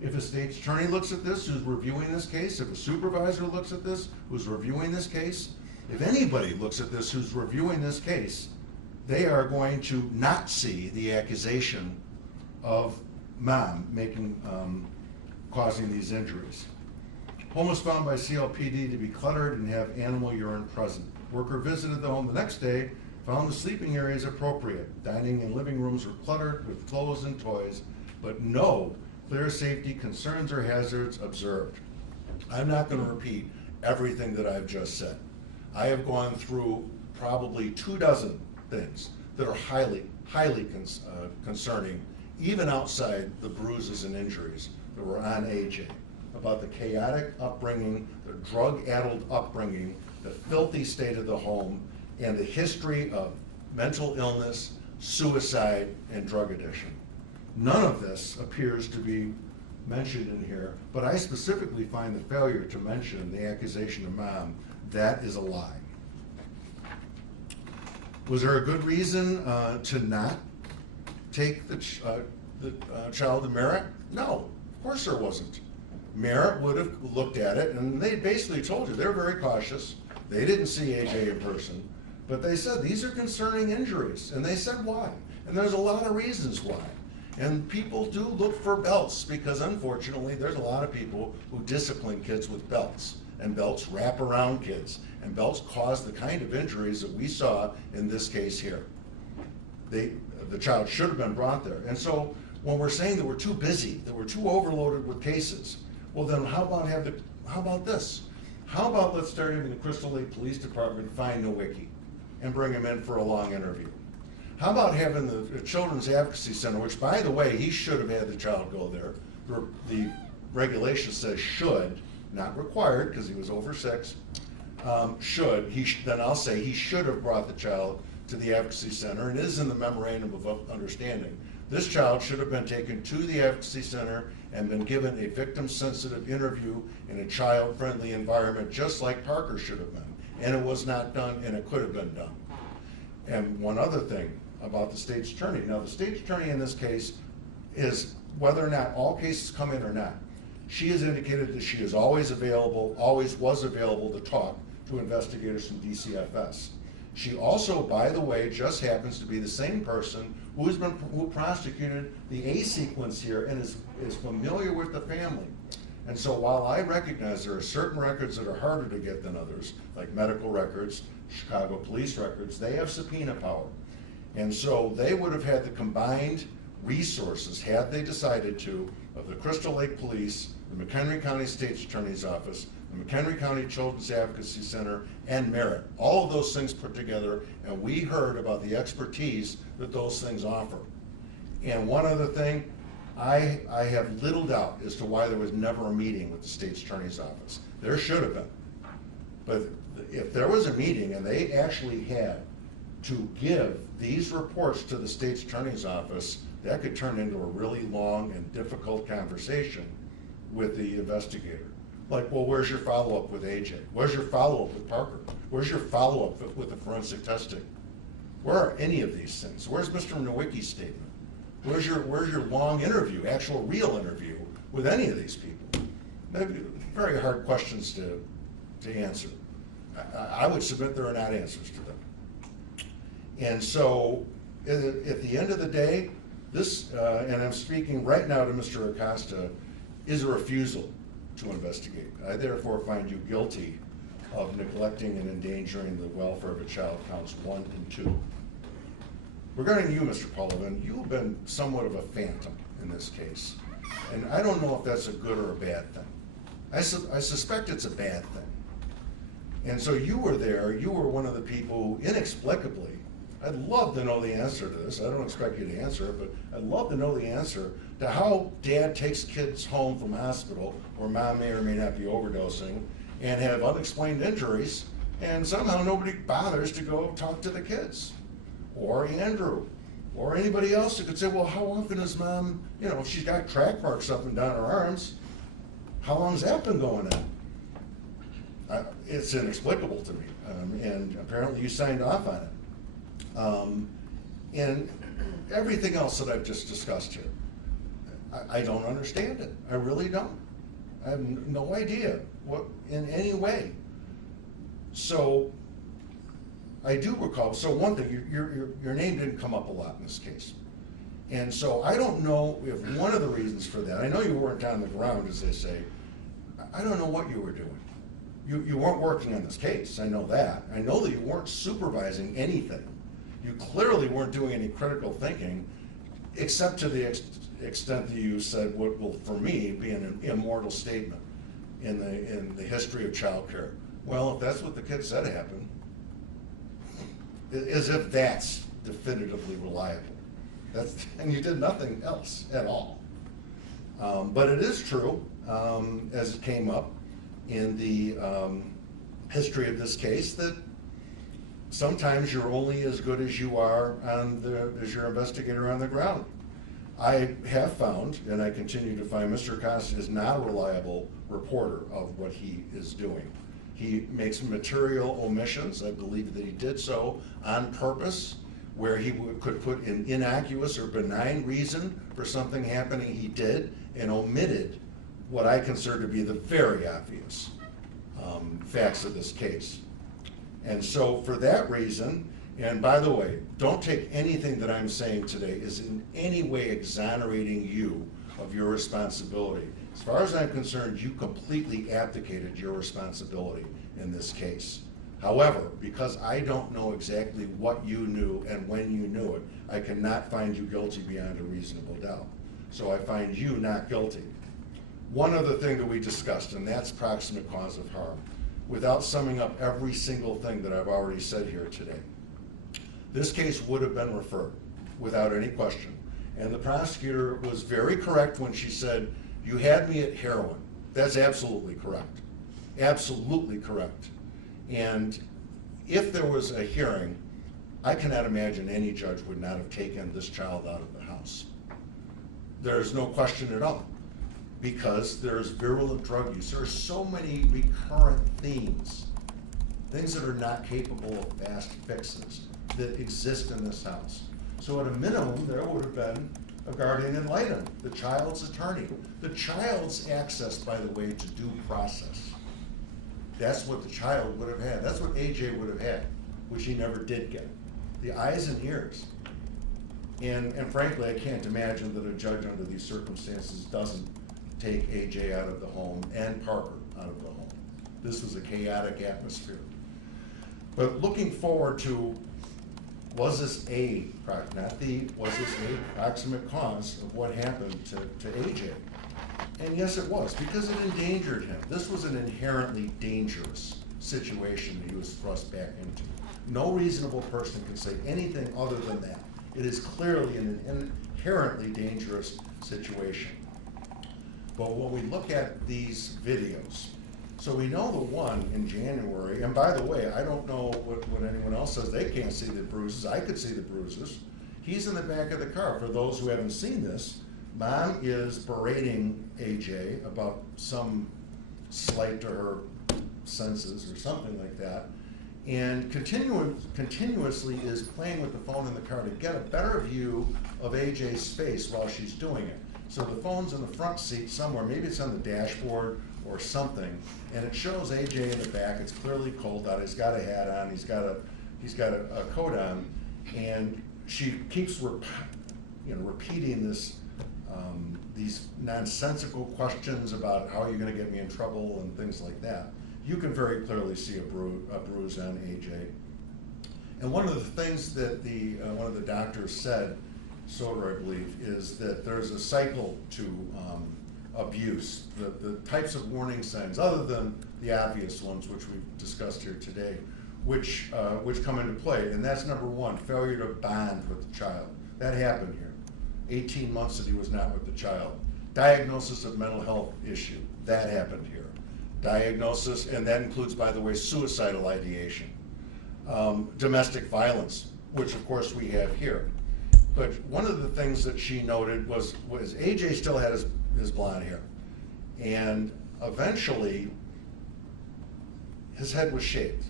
If a state's attorney looks at this, who's reviewing this case, if a supervisor looks at this, who's reviewing this case, if anybody looks at this who's reviewing this case, they are going to not see the accusation of mom causing these injuries. Home was found by CLPD to be cluttered and have animal urine present. Worker visited the home the next day Found the sleeping areas appropriate. Dining and living rooms were cluttered with clothes and toys, but no clear safety concerns or hazards observed. I'm not going to repeat everything that I've just said. I have gone through probably 24 things that are highly concerning, even outside the bruises and injuries that were on AJ, about the chaotic upbringing, the drug-addled upbringing, the filthy state of the home, and the history of mental illness, suicide, and drug addiction. None of this appears to be mentioned in here, but I specifically find the failure to mention the accusation of mom. That is a lie. Was there a good reason to not take the child to Merritt? No, of course there wasn't. Merritt would have looked at it, and they basically told you they're very cautious. They didn't see AJ in person, but they said these are concerning injuries, and they said why. And there's a lot of reasons why. And people do look for belts because unfortunately there's a lot of people who discipline kids with belts, and belts wrap around kids, and belts cause the kind of injuries that we saw in this case here. The child should have been brought there. And so when we're saying that we're too busy, that we're too overloaded with cases, well then how about this? How about let's start having the Crystal Lake Police Department find Nowicki and bring him in for a long interview? How about having the Children's Advocacy Center, which by the way, he should have had the child go there. The regulation says should, not required because he was over 6. Then I'll say he should have brought the child to the Advocacy Center, and it is in the memorandum of understanding. This child should have been taken to the Advocacy Center and been given a victim-sensitive interview in a child-friendly environment, just like Parker should have been. And it was not done, and it could have been done. And one other thing about the state's attorney. Now, the state's attorney in this case is, whether or not all cases come in or not, she has indicated that she is always available, always was available to talk to investigators from DCFS. She also, by the way, just happens to be the same person who prosecuted the A sequence here and is familiar with the family. And so while I recognize there are certain records that are harder to get than others, like medical records, Chicago police records, they have subpoena power. And so they would have had the combined resources, had they decided to, of the Crystal Lake Police, the McHenry County State's Attorney's Office, the McHenry County Children's Advocacy Center, and Merritt. All of those things put together, and we heard about the expertise that those things offer. And one other thing, I have little doubt as to why there was never a meeting with the State's Attorney's Office. There should have been. But if there was a meeting and they actually had to give these reports to the State's Attorney's Office, that could turn into a really long and difficult conversation with the investigator. Like, well, where's your follow-up with AJ? Where's your follow-up with Parker? Where's your follow-up with the forensic testing? Where are any of these things? Where's Mr. Nowicki's statement? Where's your long interview, actual real interview with any of these people? Maybe very hard questions to answer. I would submit there are not answers to them. And so at the end of the day, this, and I'm speaking right now to Mr. Acosta, is a refusal to investigate. I therefore find you guilty of neglecting and endangering the welfare of a child, counts 1 and 2. Regarding you, Mr. Pullivan, you've been somewhat of a phantom in this case. And I don't know if that's a good or a bad thing. I suspect it's a bad thing. And so you were there, you were one of the people who inexplicably, I'd love to know the answer to this. I don't expect you to answer it, but I'd love to know the answer to how dad takes kids home from hospital where mom may or may not be overdosing and have unexplained injuries, and somehow nobody bothers to go talk to the kids, or Andrew, or anybody else who could say, well, how often is mom, if she's got track marks up and down her arms, how long has that been going on? It's inexplicable to me, and apparently you signed off on it. And everything else that I've just discussed here, I don't understand it. I really don't. I have no idea what in any way. So I do recall, so one thing, your name didn't come up a lot in this case. And so I don't know if one of the reasons for that, I know you weren't on the ground, as they say, I don't know what you were doing. You weren't working on this case, I know that. I know that you weren't supervising anything. You clearly weren't doing any critical thinking, except to the extent that you said what will, for me, be an immortal statement in the history of childcare. Well, if that's what the kid said happened, as if that's definitively reliable. And you did nothing else at all. But it is true, as it came up in the history of this case, that sometimes you're only as good as you are as your investigator on the ground. I have found, and I continue to find, Mr. Costa is not a reliable reporter of what he is doing. He makes material omissions. I believe that he did so on purpose, where he could put an innocuous or benign reason for something happening he did, and omitted what I consider to be the very obvious facts of this case. And so for that reason, and by the way, don't take anything that I'm saying today as in any way exonerating you of your responsibility. As far as I'm concerned, you completely abdicated your responsibility in this case. However, because I don't know exactly what you knew and when you knew it, I cannot find you guilty beyond a reasonable doubt. So I find you not guilty. One other thing that we discussed, and that's proximate cause of harm. Without summing up every single thing that I've already said here today, this case would have been referred without any question. And the prosecutor was very correct when she said, "You had me at heroin." That's absolutely correct. Absolutely correct. And if there was a hearing, I cannot imagine any judge would not have taken this child out of the house. There's no question at all, because there's virulent drug use. There are so many recurrent themes, things that are not capable of fast fixes, that exist in this house. So at a minimum, there would have been a guardian ad litem, the child's attorney. The child's access, by the way, to due process. That's what the child would have had. That's what AJ would have had, which he never did get. The eyes and ears. And frankly, I can't imagine that a judge under these circumstances doesn't take AJ out of the home and Parker out of the home. This was a chaotic atmosphere. But looking forward to, was this a proximate cause of what happened to AJ? And yes, it was, because it endangered him. This was an inherently dangerous situation that he was thrust back into. No reasonable person can say anything other than that. It is clearly an inherently dangerous situation. But when we look at these videos, so we know the one in January, and by the way, I don't know what anyone else says. They can't see the bruises. I could see the bruises. He's in the back of the car. For those who haven't seen this, Mom is berating AJ about some slight to her senses or something like that, and continuously is playing with the phone in the car to get a better view of AJ's face while she's doing it. So the phone's in the front seat somewhere, maybe it's on the dashboard or something, and it shows AJ in the back. It's clearly cold out. He's got a hat on. He's got a coat on, and she keeps repeating this. These nonsensical questions about how you're going to get me in trouble and things like that. You can very clearly see a bruise on AJ. And one of the things that one of the doctors said, Soder, I believe, is that there's a cycle to abuse. The types of warning signs, other than the obvious ones which we've discussed here today, which come into play. And that's number one, failure to bond with the child. That happened here. 18 months that he was not with the child. Diagnosis of mental health issue. That happened here. Diagnosis, and that includes, by the way, suicidal ideation. Domestic violence, which of course we have here. But one of the things that she noted was AJ still had his blonde hair. And eventually, his head was shaved.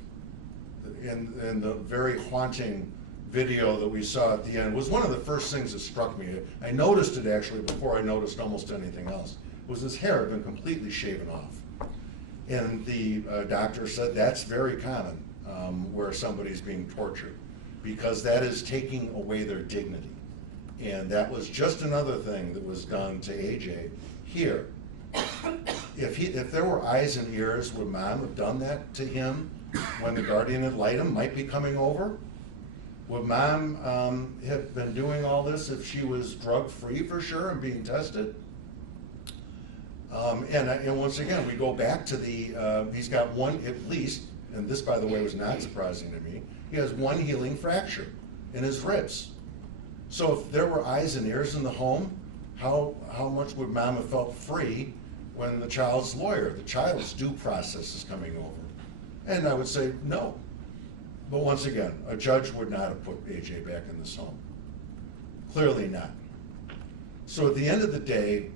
And the very haunting video that we saw at the end was one of the first things that struck me. I noticed it actually before I noticed almost anything else, was his hair had been completely shaven off. And the doctor said that's very common where somebody's being tortured, because that is taking away their dignity. And that was just another thing that was done to AJ here. If there were eyes and ears, would Mom have done that to him when the guardian ad litem might be coming over? Would mom have been doing all this if she was drug-free for sure and being tested? And once again, we go back to the, he's got one at least, and this, by the way, was not surprising to me, he has one healing fracture in his ribs. So if there were eyes and ears in the home, how much would mom have felt free when the child's lawyer, the child's due process is coming over? And I would say no. But once again, a judge would not have put AJ back in this home. Clearly not. So at the end of the day,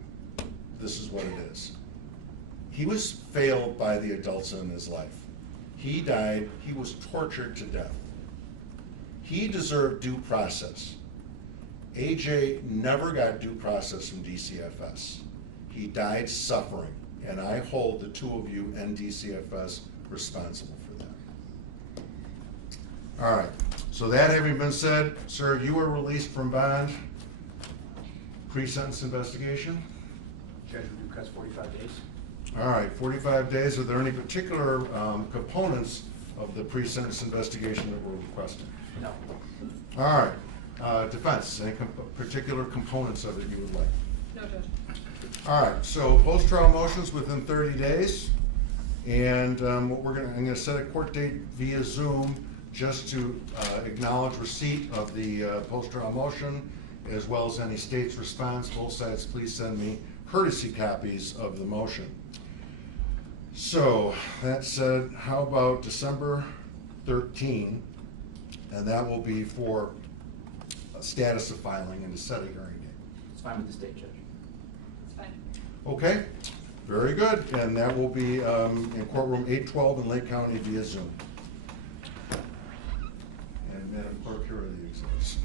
this is what it is. He was failed by the adults in his life. He died, he was tortured to death. He deserved due process. AJ never got due process from DCFS. He died suffering, and I hold the two of you and DCFS responsible for that. All right, so that having been said, sir, you were released from bond, pre-sentence investigation? Judge would request 45 days. All right, 45 days. Are there any particular components of the pre-sentence investigation that were requested? No. All right, defense, any particular components of it you would like? No, Judge. All right, so post-trial motions within 30 days. And what I'm gonna set a court date via Zoom just to acknowledge receipt of the post-trial motion, as well as any state's response. Both sides, please send me courtesy copies of the motion. So, that said, how about December 13, and that will be for a status of filing and to set a hearing date. It's fine with the state, Judge. It's fine. Okay, very good, and that will be in courtroom 812 in Lake County via Zoom. And Madam Clerk, here are the exhibits.